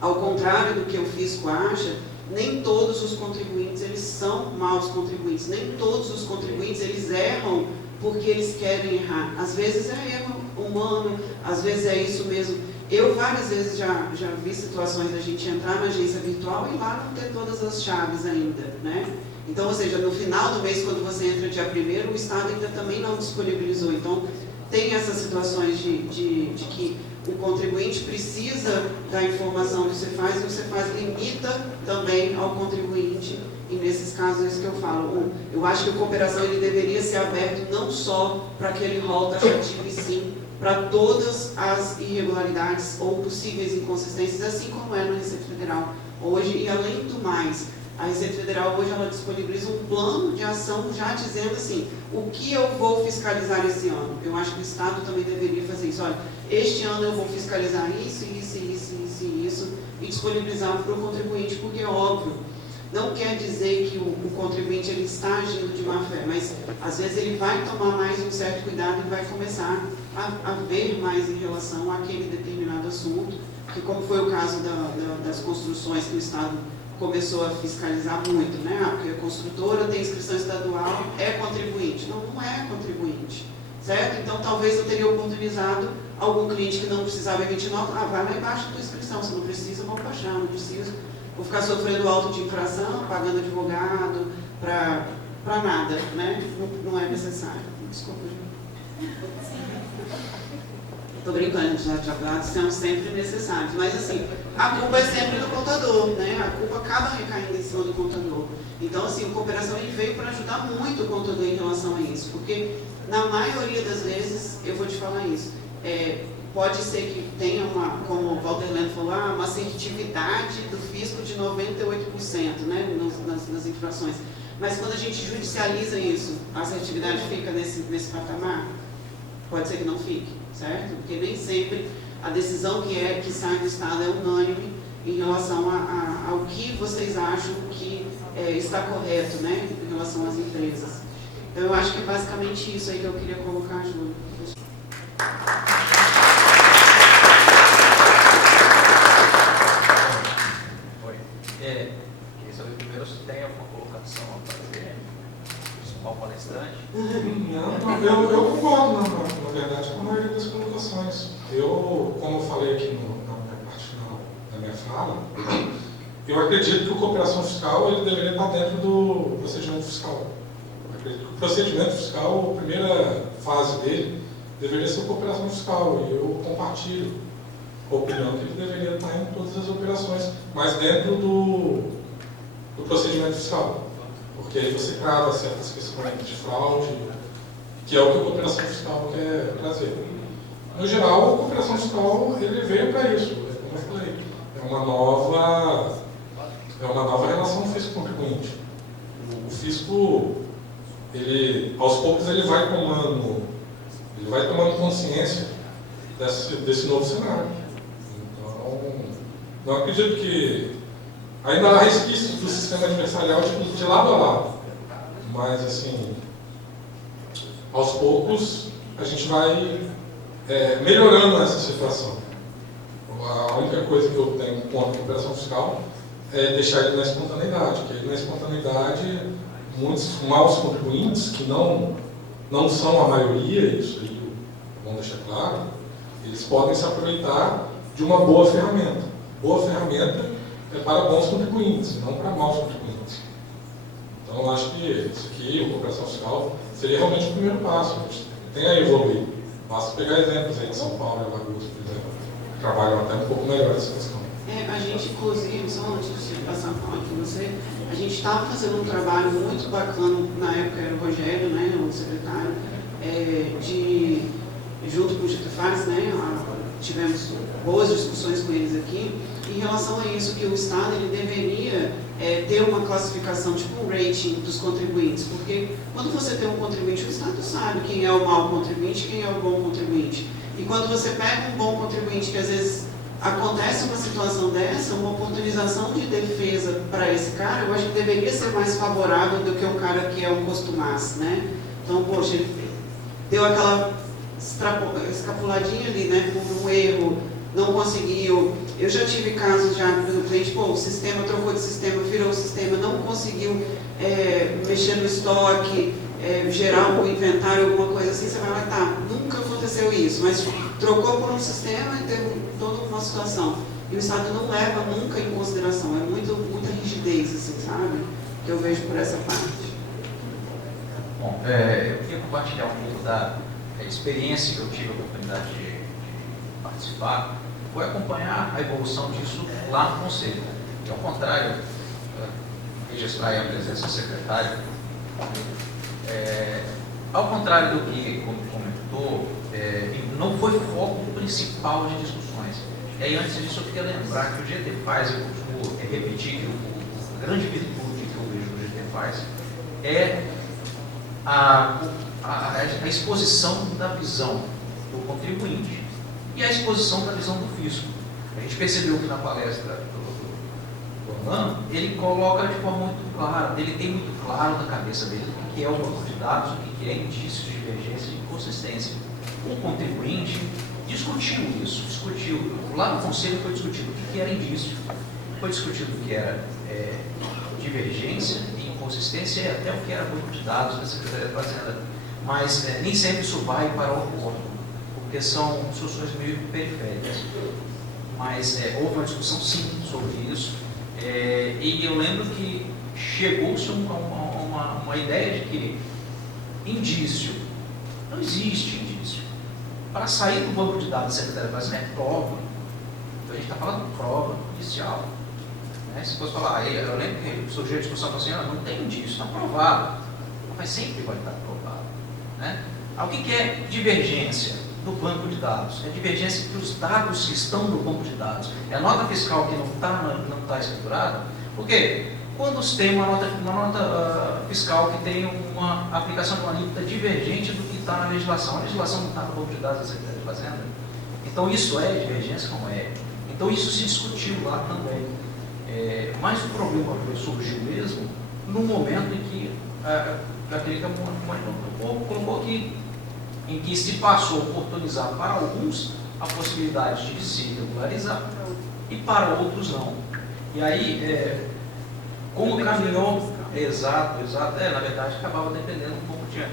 ao contrário do que o fisco acha, nem todos os contribuintes, eles são maus contribuintes, nem todos os contribuintes, eles erram porque eles querem errar. Às vezes é erro humano, às vezes é isso mesmo. Eu várias vezes já vi situações da gente entrar na agência virtual e lá não ter todas as chaves ainda, né? Então, ou seja, no final do mês, quando você entra dia 1º, o Estado ainda também não disponibilizou. Então, tem essas situações de que o contribuinte precisa da informação que você faz, e você faz limita também ao contribuinte, e nesses casos é isso que eu falo. Eu acho que a cooperação ele deveria ser aberto não só para aquele rol taxativo, e sim para todas as irregularidades ou possíveis inconsistências, assim como é na Receita Federal hoje. E além do mais, a Receita Federal hoje ela disponibiliza um plano de ação já dizendo assim, o que eu vou fiscalizar esse ano. Eu acho que o Estado também deveria fazer isso. Olha, este ano eu vou fiscalizar isso, e disponibilizar para o contribuinte, porque é óbvio, não quer dizer que o contribuinte ele está agindo de má fé, mas às vezes ele vai tomar mais um certo cuidado e vai começar a ver mais em relação àquele determinado assunto, que como foi o caso das construções que o Estado começou a fiscalizar muito, né? Porque a construtora tem inscrição estadual, é contribuinte. Não, não é contribuinte, certo? Então talvez eu teria oportunizado algum cliente que não precisava emitir nota, vai lá embaixo da tua inscrição, você não precisa, vou baixar, não preciso. Vou ficar sofrendo auto de infração, pagando advogado, para nada, né? Não é necessário. Desculpa, gente. Estou brincando, já advogados são sempre necessários, mas assim, a culpa é sempre do contador, né? A culpa acaba recaindo em cima do contador. Então, assim, a cooperação ele veio para ajudar muito o contador em relação a isso, porque na maioria das vezes, eu vou te falar isso, pode ser que tenha como o Walter Lendo falou, uma assertividade do fisco de 98%, né, nas infrações. Mas quando a gente judicializa isso, a assertividade fica nesse patamar? Pode ser que não fique, certo? Porque nem sempre a decisão que sai do Estado é unânime em relação ao que vocês acham que está correto, né, em relação às empresas. Então, eu acho que é basicamente isso aí que eu queria colocar, Júlio. Queria saber primeiro se tem alguma colocação a fazer, o principal palestrante. Não, eu concordo, na verdade, com a maioria das colocações. Como eu falei aqui na parte final da minha fala, eu acredito que o cooperação fiscal ele deveria estar dentro do procedimento fiscal. Eu acredito que o procedimento fiscal, a primeira fase dele, deveria ser a cooperação fiscal, e eu compartilho a opinião que ele deveria estar em todas as operações, mas dentro do procedimento fiscal, porque aí você trata certas questões de fraude, que é o que a cooperação fiscal quer trazer. No geral, a cooperação fiscal ele veio para isso, como eu falei, é uma nova relação fisco-contribuinte. O fisco, aos poucos, ele vai tomando consciência desse novo cenário. Não acredito que ainda há resquícios do sistema adversarial de lado a lado, mas assim, aos poucos a gente vai melhorando essa situação. A única coisa que eu tenho contra a cooperação fiscal é deixar ele na espontaneidade, porque ele na espontaneidade, muitos maus contribuintes, que não são a maioria, isso aí vamos deixar claro, eles podem se aproveitar de uma boa ferramenta. Boa ferramenta é para bons contribuintes, não para maus contribuintes. Então, eu acho que isso aqui, a cooperação fiscal, seria realmente o primeiro passo. A gente tem a evoluir. Basta pegar exemplos aí de São Paulo e Alagoas, por exemplo, que trabalham até um pouco melhor essa questão. A gente, inclusive, só antes de passar a falar com você, a gente estava fazendo um trabalho muito bacana, na época era o Rogério, né, o secretário, junto com o GTFAS, né, tivemos boas discussões com eles aqui, em relação a isso, que o Estado ele deveria ter uma classificação, tipo um rating dos contribuintes, porque quando você tem um contribuinte, o Estado sabe quem é o mau contribuinte e quem é o bom contribuinte. E quando você pega um bom contribuinte, que às vezes acontece uma situação dessa, uma oportunização de defesa para esse cara, eu acho que deveria ser mais favorável do que um cara que é um costumaz, né? Então, poxa, ele deu aquela escapuladinha ali, né, por um erro, não conseguiu. Eu já tive casos já, por exemplo, o sistema trocou de sistema, virou o sistema, não conseguiu mexer no estoque, gerar um inventário, alguma coisa assim, você vai lá, tá, nunca aconteceu isso, mas trocou por um sistema e teve toda uma situação. E o Estado não leva nunca em consideração, é muita rigidez, assim, sabe? Que eu vejo por essa parte. Bom, eu queria compartilhar um pouco da experiência que eu tive a oportunidade de participar, foi acompanhar a evolução disso lá no Conselho. E ao contrário, registrar aí a presença do secretário, ao contrário do que comentou, não foi foco principal de discussões. E aí, antes disso, eu queria lembrar que o GTFAS, eu costumo repetir que a grande virtude que eu vejo no GTFAS é a exposição da visão do contribuinte e a exposição da visão do fisco. A gente percebeu que na palestra do Orlando, ele coloca de forma muito clara, ele tem muito claro na cabeça dele o que é o banco de dados, o que é indício de divergência e inconsistência. O contribuinte discutiu isso, lá no Conselho foi discutido o que era indício, foi discutido o que era divergência e inconsistência e até o que era banco de dados da Secretaria da Fazenda. Mas nem sempre isso vai para o acordo, porque são discussões meio periféricas. Mas houve uma discussão sim sobre isso, e eu lembro que chegou-se uma ideia de que indício, não existe indício. Para sair do banco de dados da Secretaria da Fazenda é prova. Então a gente está falando de prova inicial. Se fosse falar, eu lembro que surgiu a discussão com a senhora, não tem indício, está provado. Mas sempre vai estar provado. O que é divergência do banco de dados? É divergência entre os dados que estão no banco de dados. É a nota fiscal que não está escriturada. Por quê? Quando se tem uma nota fiscal que tem uma aplicação de uma alíquota divergente do que está na legislação. A legislação não está no banco de dados da Secretaria de Fazenda. Então isso é divergência, como é. Então isso se discutiu lá também. Mas o problema surgiu mesmo no momento em que aquele que a Mônica colocou aqui, em que se passou a oportunizar para alguns a possibilidade de se regularizar e para outros não. E aí, como caminhou, exato, na verdade acabava dependendo um pouco de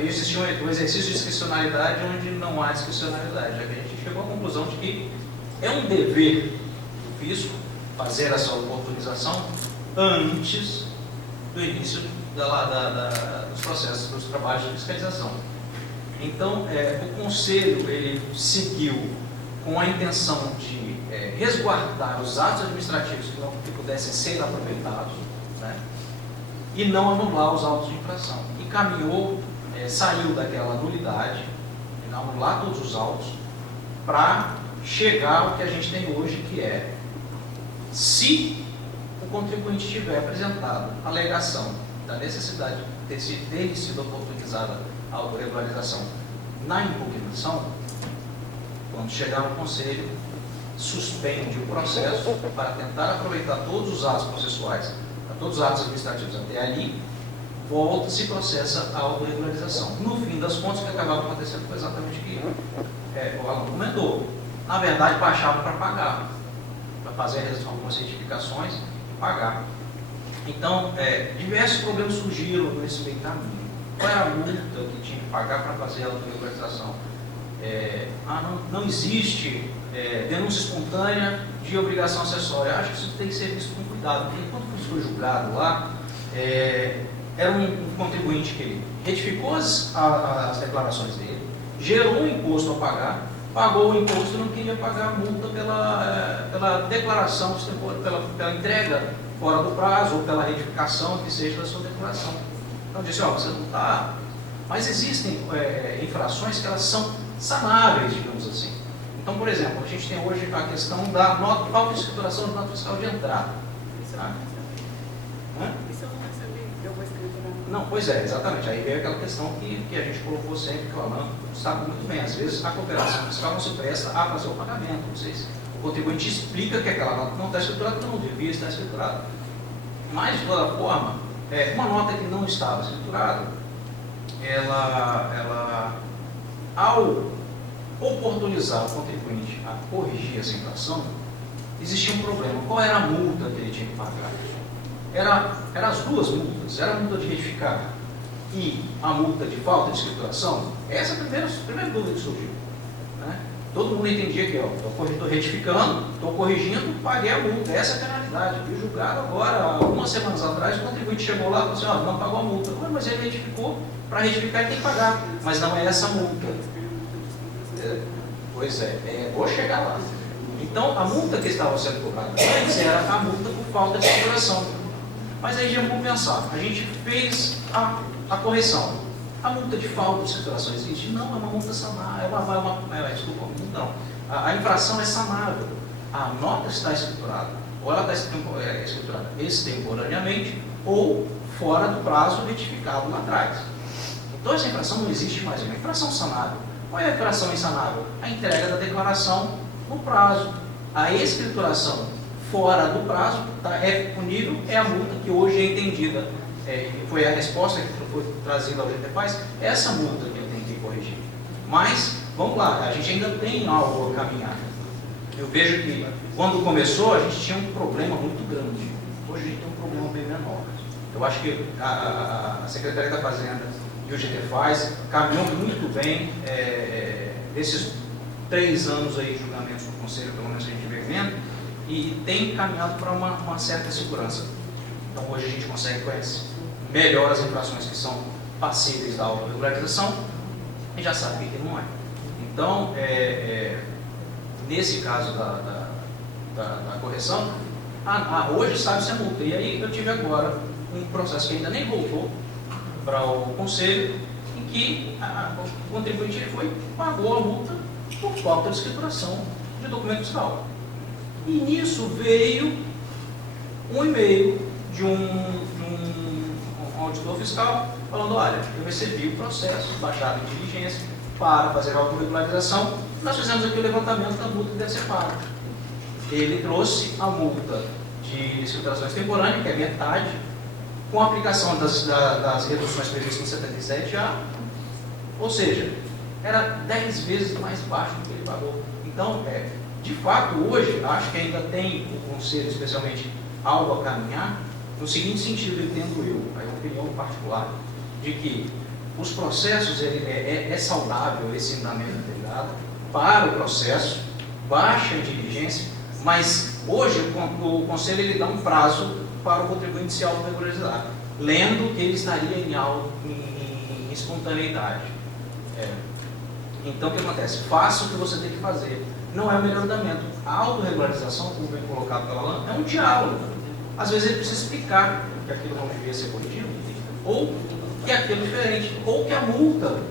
existia um exercício de discricionalidade onde não há discricionalidade. A gente chegou à conclusão de que é um dever do fisco fazer essa oportunização antes do início dos processos, dos trabalhos de fiscalização. Então, o Conselho ele seguiu com a intenção de resguardar os atos administrativos que pudessem ser aproveitados, e não anular os autos de infração. E caminhou, saiu daquela nulidade, de anular todos os autos, para chegar ao que a gente tem hoje, que é, se o contribuinte tiver apresentado a alegação da necessidade de ter sido oportunizada a regularização na impugnação, quando chegar no Conselho, suspende o processo para tentar aproveitar todos os atos processuais, todos os atos administrativos até ali, volta-se e processa a autorregularização. No fim das contas, o que acabava acontecendo foi exatamente o que o Alan comentou. Na verdade, baixava para pagar. fazer algumas retificações e pagar. Então, diversos problemas surgiram nesse meio caminho. Qual era a multa que tinha que pagar para fazer a autorregularização? Não existe denúncia espontânea de obrigação acessória. Acho que isso tem que ser visto com cuidado, porque quando foi julgado lá, era um contribuinte que ele retificou as declarações dele, gerou um imposto a pagar, pagou o imposto e não queria pagar a multa pela declaração, pela entrega fora do prazo ou pela retificação que seja da sua declaração. Então disse, você não está... Mas existem infrações que elas são sanáveis, digamos assim. Então, por exemplo, a gente tem hoje a questão da auto-escrituração de nota fiscal de entrada. Tá? Isso eu não recebi, eu vou escriturar. Não, pois é, exatamente. Aí veio aquela questão que a gente colocou sempre, que o Alan sabe muito bem. Às vezes a cooperação fiscal não se presta a fazer o pagamento. O contribuinte explica que aquela nota não está escriturada, não devia estar escriturada. Mas, de toda forma, uma nota que não estava escriturada, ela ao oportunizar o contribuinte a corrigir essa infração, existia um problema. Qual era a multa que ele tinha que pagar? Eram as duas multas. Era a multa de retificar e a multa de falta de escrituração. Essa é a primeira dúvida que surgiu. Né? Todo mundo entendia que estou retificando, estou corrigindo, paguei a multa. Essa é a penalidade. Fui julgado agora, algumas semanas atrás, o contribuinte chegou lá e falou assim, não pagou a multa. Mas ele retificou, para retificar ele tem que pagar. Mas não é essa multa. Pois vou chegar lá. Então, a multa que estava sendo cobrada antes era a multa por falta de escrituração. Mas aí já vamos pensar, a gente fez a correção. A multa de falta de escrituração existe? Não, é uma multa sanável, a infração é sanável. A nota está escriturada, ou ela está escriturada extemporaneamente, ou fora do prazo retificado lá atrás. Então essa infração não existe mais, é uma infração sanável. Qual é a infração insanável? A entrega da declaração no prazo. A escrituração fora do prazo é punível, é a multa que hoje é entendida. Foi a resposta que foi trazida ao GTFaz, essa multa que eu tenho que corrigir. Mas, vamos lá, a gente ainda tem algo a caminhar. Eu vejo que, quando começou, a gente tinha um problema muito grande. Hoje a gente tem um problema bem menor. Eu acho que a Secretaria da Fazenda e o GTFaz caminham muito bem nesses 3 anos aí de julgamentos do Conselho, pelo menos a gente vem vendo, e tem caminhado para uma certa segurança. Então hoje a gente consegue conhecer melhor as infrações que são passíveis da autorregularização e já sabe que não é. Então, nesse caso da correção, hoje sabe-se a multa. E aí eu tive agora um processo que ainda nem voltou para o Conselho, em que o contribuinte pagou a multa por falta de escrituração de documento fiscal. E nisso veio um e-mail de um auditor fiscal falando, olha, eu recebi o processo baixado em diligência para fazer a autorregularização, nós fizemos aqui o levantamento da multa que deve ser paga. Ele trouxe a multa de escrituração extemporânea, que é metade, com a aplicação das reduções previstas no 77A, ou seja, era 10 vezes mais baixo do que ele pagou. Então, de fato, hoje, acho que ainda tem o Conselho, especialmente, algo a caminhar, no seguinte sentido, entendo eu, a opinião particular, de que os processos, é saudável esse andamento integrado para o processo, baixa a diligência, mas hoje o Conselho ele dá um prazo para o contribuinte se autorregularizar, lendo que ele estaria em espontaneidade. Então, o que acontece? Faça o que você tem que fazer. Não é o melhor andamento. A autorregularização, como bem colocado pela Alan, é um diálogo. Às vezes ele precisa explicar que aquilo não devia ser corrigido, ou que aquilo é diferente, ou que a multa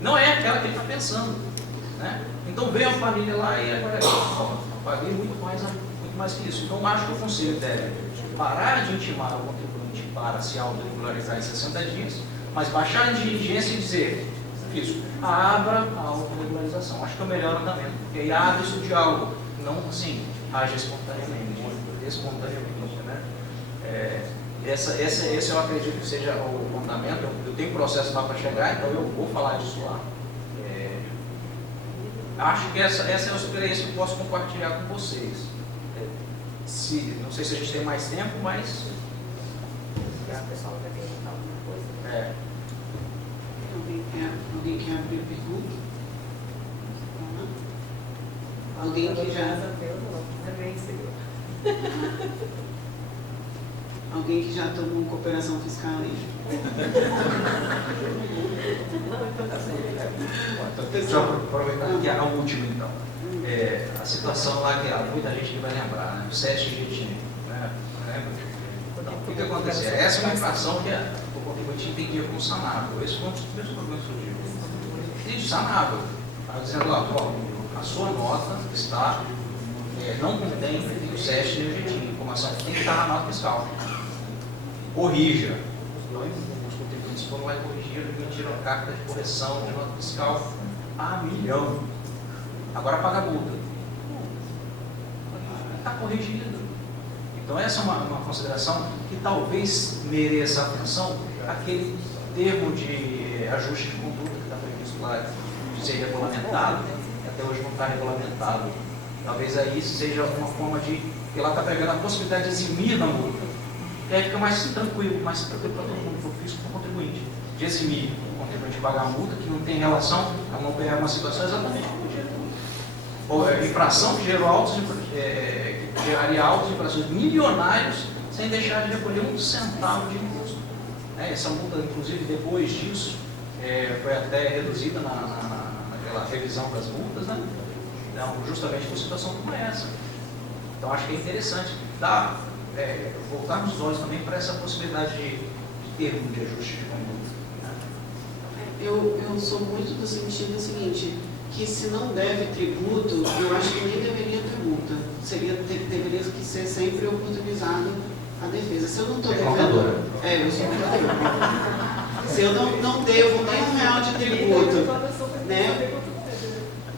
não é aquela que ele está pensando. Né? Então veio a família lá e agora eu paguei muito mais que isso. Então acho que o Conselho deve parar de intimar o contribuinte para se autorregularizar em 60 dias, mas baixar a diligência e dizer isso, abra a autorregularização. Acho que é o melhor andamento, porque aí abre-se o diálogo, não assim, age espontaneamente. Né? Esse eu acredito que seja o andamento. Eu tenho processo lá para chegar, então eu vou falar disso lá. acho que essa é uma experiência que eu posso compartilhar com vocês. Não sei se a gente tem mais tempo, mas... O pessoal vai perguntar alguma coisa. É. Alguém quer abrir a pergunta? Alguém que já... Alguém que já tomou cooperação fiscal aí? Deixa eu aproveitar aqui a última, então. A situação lá que muita gente vai lembrar, né? O SESC Jetinho. Né? Então, o que acontecia? Essa é uma infração que o contribuinte entendia como sanável. Esse foi um dos primeiros problemas que surgiu. E sanável. Estava dizendo, a sua nota está, não contém o SESC nem o Jetinho. Informação que tem que estar na nota fiscal. Corrija. Os contribuintes foram lá e corrigiram e emitiram carta de correção de nota fiscal a 1 milhão. Agora paga a multa. Está corrigido. Então essa é uma consideração que talvez mereça atenção, aquele termo de ajuste de conduta que está previsto lá de ser regulamentado, até hoje não está regulamentado. Talvez aí seja uma forma de, porque lá está pegando a possibilidade de eximir da multa. E aí fica mais tranquilo para todo mundo, para o fisco e para o contribuinte, de eximir o contribuinte de pagar a multa, que não tem relação a não pegar uma situação exatamente como infração que geraria altas infrações milionários sem deixar de recolher um centavo de imposto. Essa multa, inclusive, depois disso, foi até reduzida naquela revisão das multas, né? Então, justamente por situação como essa. Então, acho que é interessante voltarmos os olhos também para essa possibilidade de termo de ajuste de conduta. Eu sou muito do sentido seguinte, que se não deve tributo, eu acho que nem deveria ter multa. Deveria que ser sempre oportunizado a defesa. Se eu não estou devendo... eu sou contadora. Se eu não devo nem R$1 de tributo, né?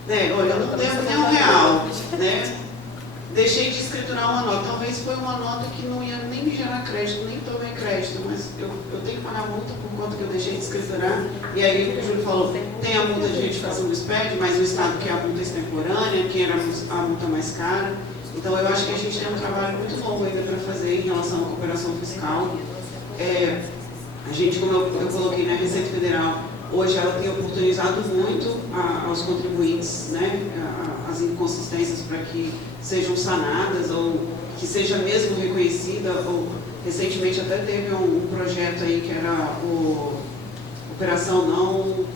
Olha, eu não devo nem R$1, né? Deixei de escriturar uma nota. Talvez foi uma nota que não ia nem me gerar crédito, nem tomei crédito, mas eu tenho que pagar multa por conta que eu deixei de escriturar. E aí o que o Júlio falou, tem a multa de retificação do SPED, mas o Estado quer a multa extemporânea, que era a multa mais cara. Então eu acho que a gente tem um trabalho muito longo ainda para fazer em relação à cooperação fiscal. A gente, como eu coloquei na Receita Federal, hoje ela tem oportunizado muito aos contribuintes, né, as inconsistências para que sejam sanadas ou que seja mesmo reconhecida. Ou, recentemente até teve um projeto aí que era Operação Não...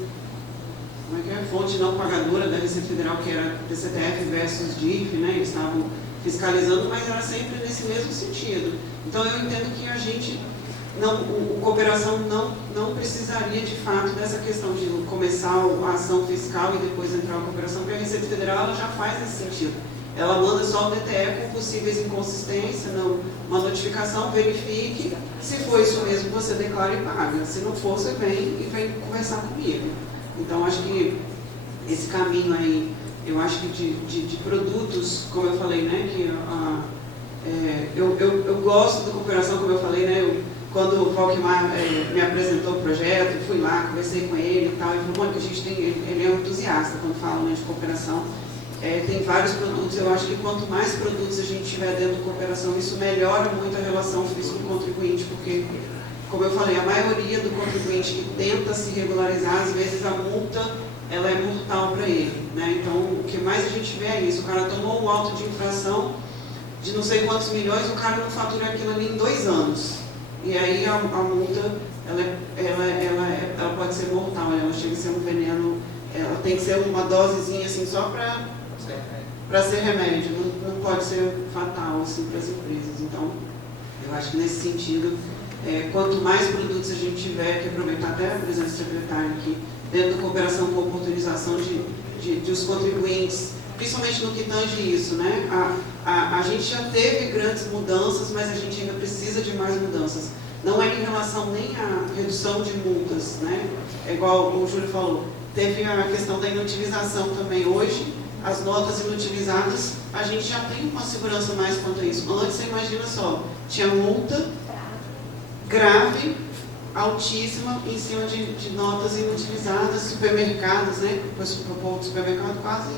Como é que é? Fonte não pagadora da Receita Federal, que era TCTF versus DIF, né? Eles estavam fiscalizando, mas era sempre nesse mesmo sentido. Então eu entendo que a gente... a cooperação não precisaria de fato dessa questão de começar a ação fiscal e depois entrar a cooperação, porque a Receita Federal ela já faz esse sentido. Ela manda só o DTE com possíveis inconsistências, uma notificação, verifique, se for isso mesmo você declara e paga. Se não for, você vem conversar comigo. Então acho que esse caminho aí, eu acho que de produtos, como eu falei, né, que eu gosto da cooperação, como eu falei, né, quando o Valquimar me apresentou o projeto, fui lá, conversei com ele e tal, ele falou, que a gente tem, ele é um entusiasta quando fala, né, de cooperação, tem vários produtos. Eu acho que quanto mais produtos a gente tiver dentro da cooperação, isso melhora muito a relação fisco-contribuinte, porque, como eu falei, a maioria do contribuinte que tenta se regularizar, às vezes a multa ela é mortal para ele, né? Então, o que mais a gente vê é isso, o cara tomou um auto de infração de não sei quantos milhões, o cara não fatura aquilo ali em 2 anos. E aí a multa, ela pode ser mortal, ela chega a ser um veneno, ela tem que ser uma dosezinha assim, só para ser remédio, não pode ser fatal assim, para as empresas. Então, eu acho que nesse sentido, quanto mais produtos a gente tiver, que aproveitar até a presença do secretário aqui, dentro da cooperação com oportunização de os contribuintes, principalmente no que tange isso, né? A gente já teve grandes mudanças, mas a gente ainda precisa de mais mudanças. Não é em relação nem à redução de multas, né? É igual o Júlio falou, teve a questão da inutilização também. Hoje, as notas inutilizadas, a gente já tem uma segurança mais quanto a isso. Antes, você imagina só, tinha multa grave, altíssima, em cima de notas inutilizadas, supermercados, né? O povo do supermercado quase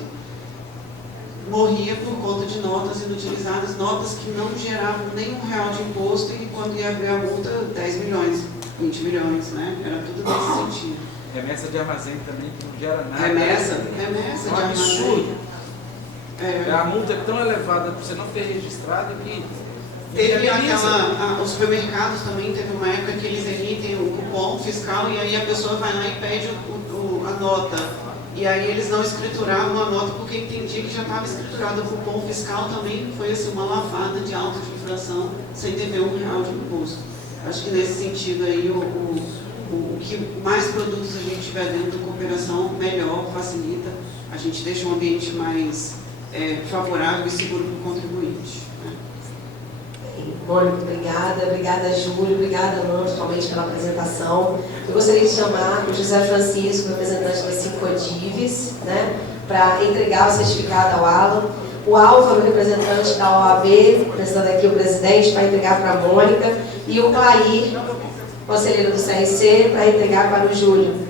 morria por conta de notas inutilizadas, notas que não geravam nenhum real de imposto e quando ia abrir a multa, 10 milhões, 20 milhões, né? Era tudo nesse sentido. Remessa de armazém também, que não gera nada. Remessa É de um absurdo. armazém. A multa é tão elevada para você não ter registrado que Teve viabiliza. os supermercados também, teve uma época que eles emitem o cupom fiscal e aí a pessoa vai lá e pede a nota. E aí eles não escrituravam a nota porque entendia que já estava escriturado o cupom fiscal também, foi assim, uma lavada de auto de infração sem dever um real de imposto. Acho que nesse sentido aí, o que mais produtos a gente tiver dentro da cooperação, melhor, facilita. A gente deixa um ambiente mais favorável e seguro para o contribuinte. Né? Mônica, obrigada. Obrigada, Júlio. Obrigada, Ana, principalmente pela apresentação. Eu gostaria de chamar o José Francisco, representante da Sincodives, né, para entregar o certificado ao Alan. O Álvaro, representante da OAB, representando aqui o presidente, para entregar para a Mônica. E o Clair, conselheiro do CRC, para entregar para o Júlio.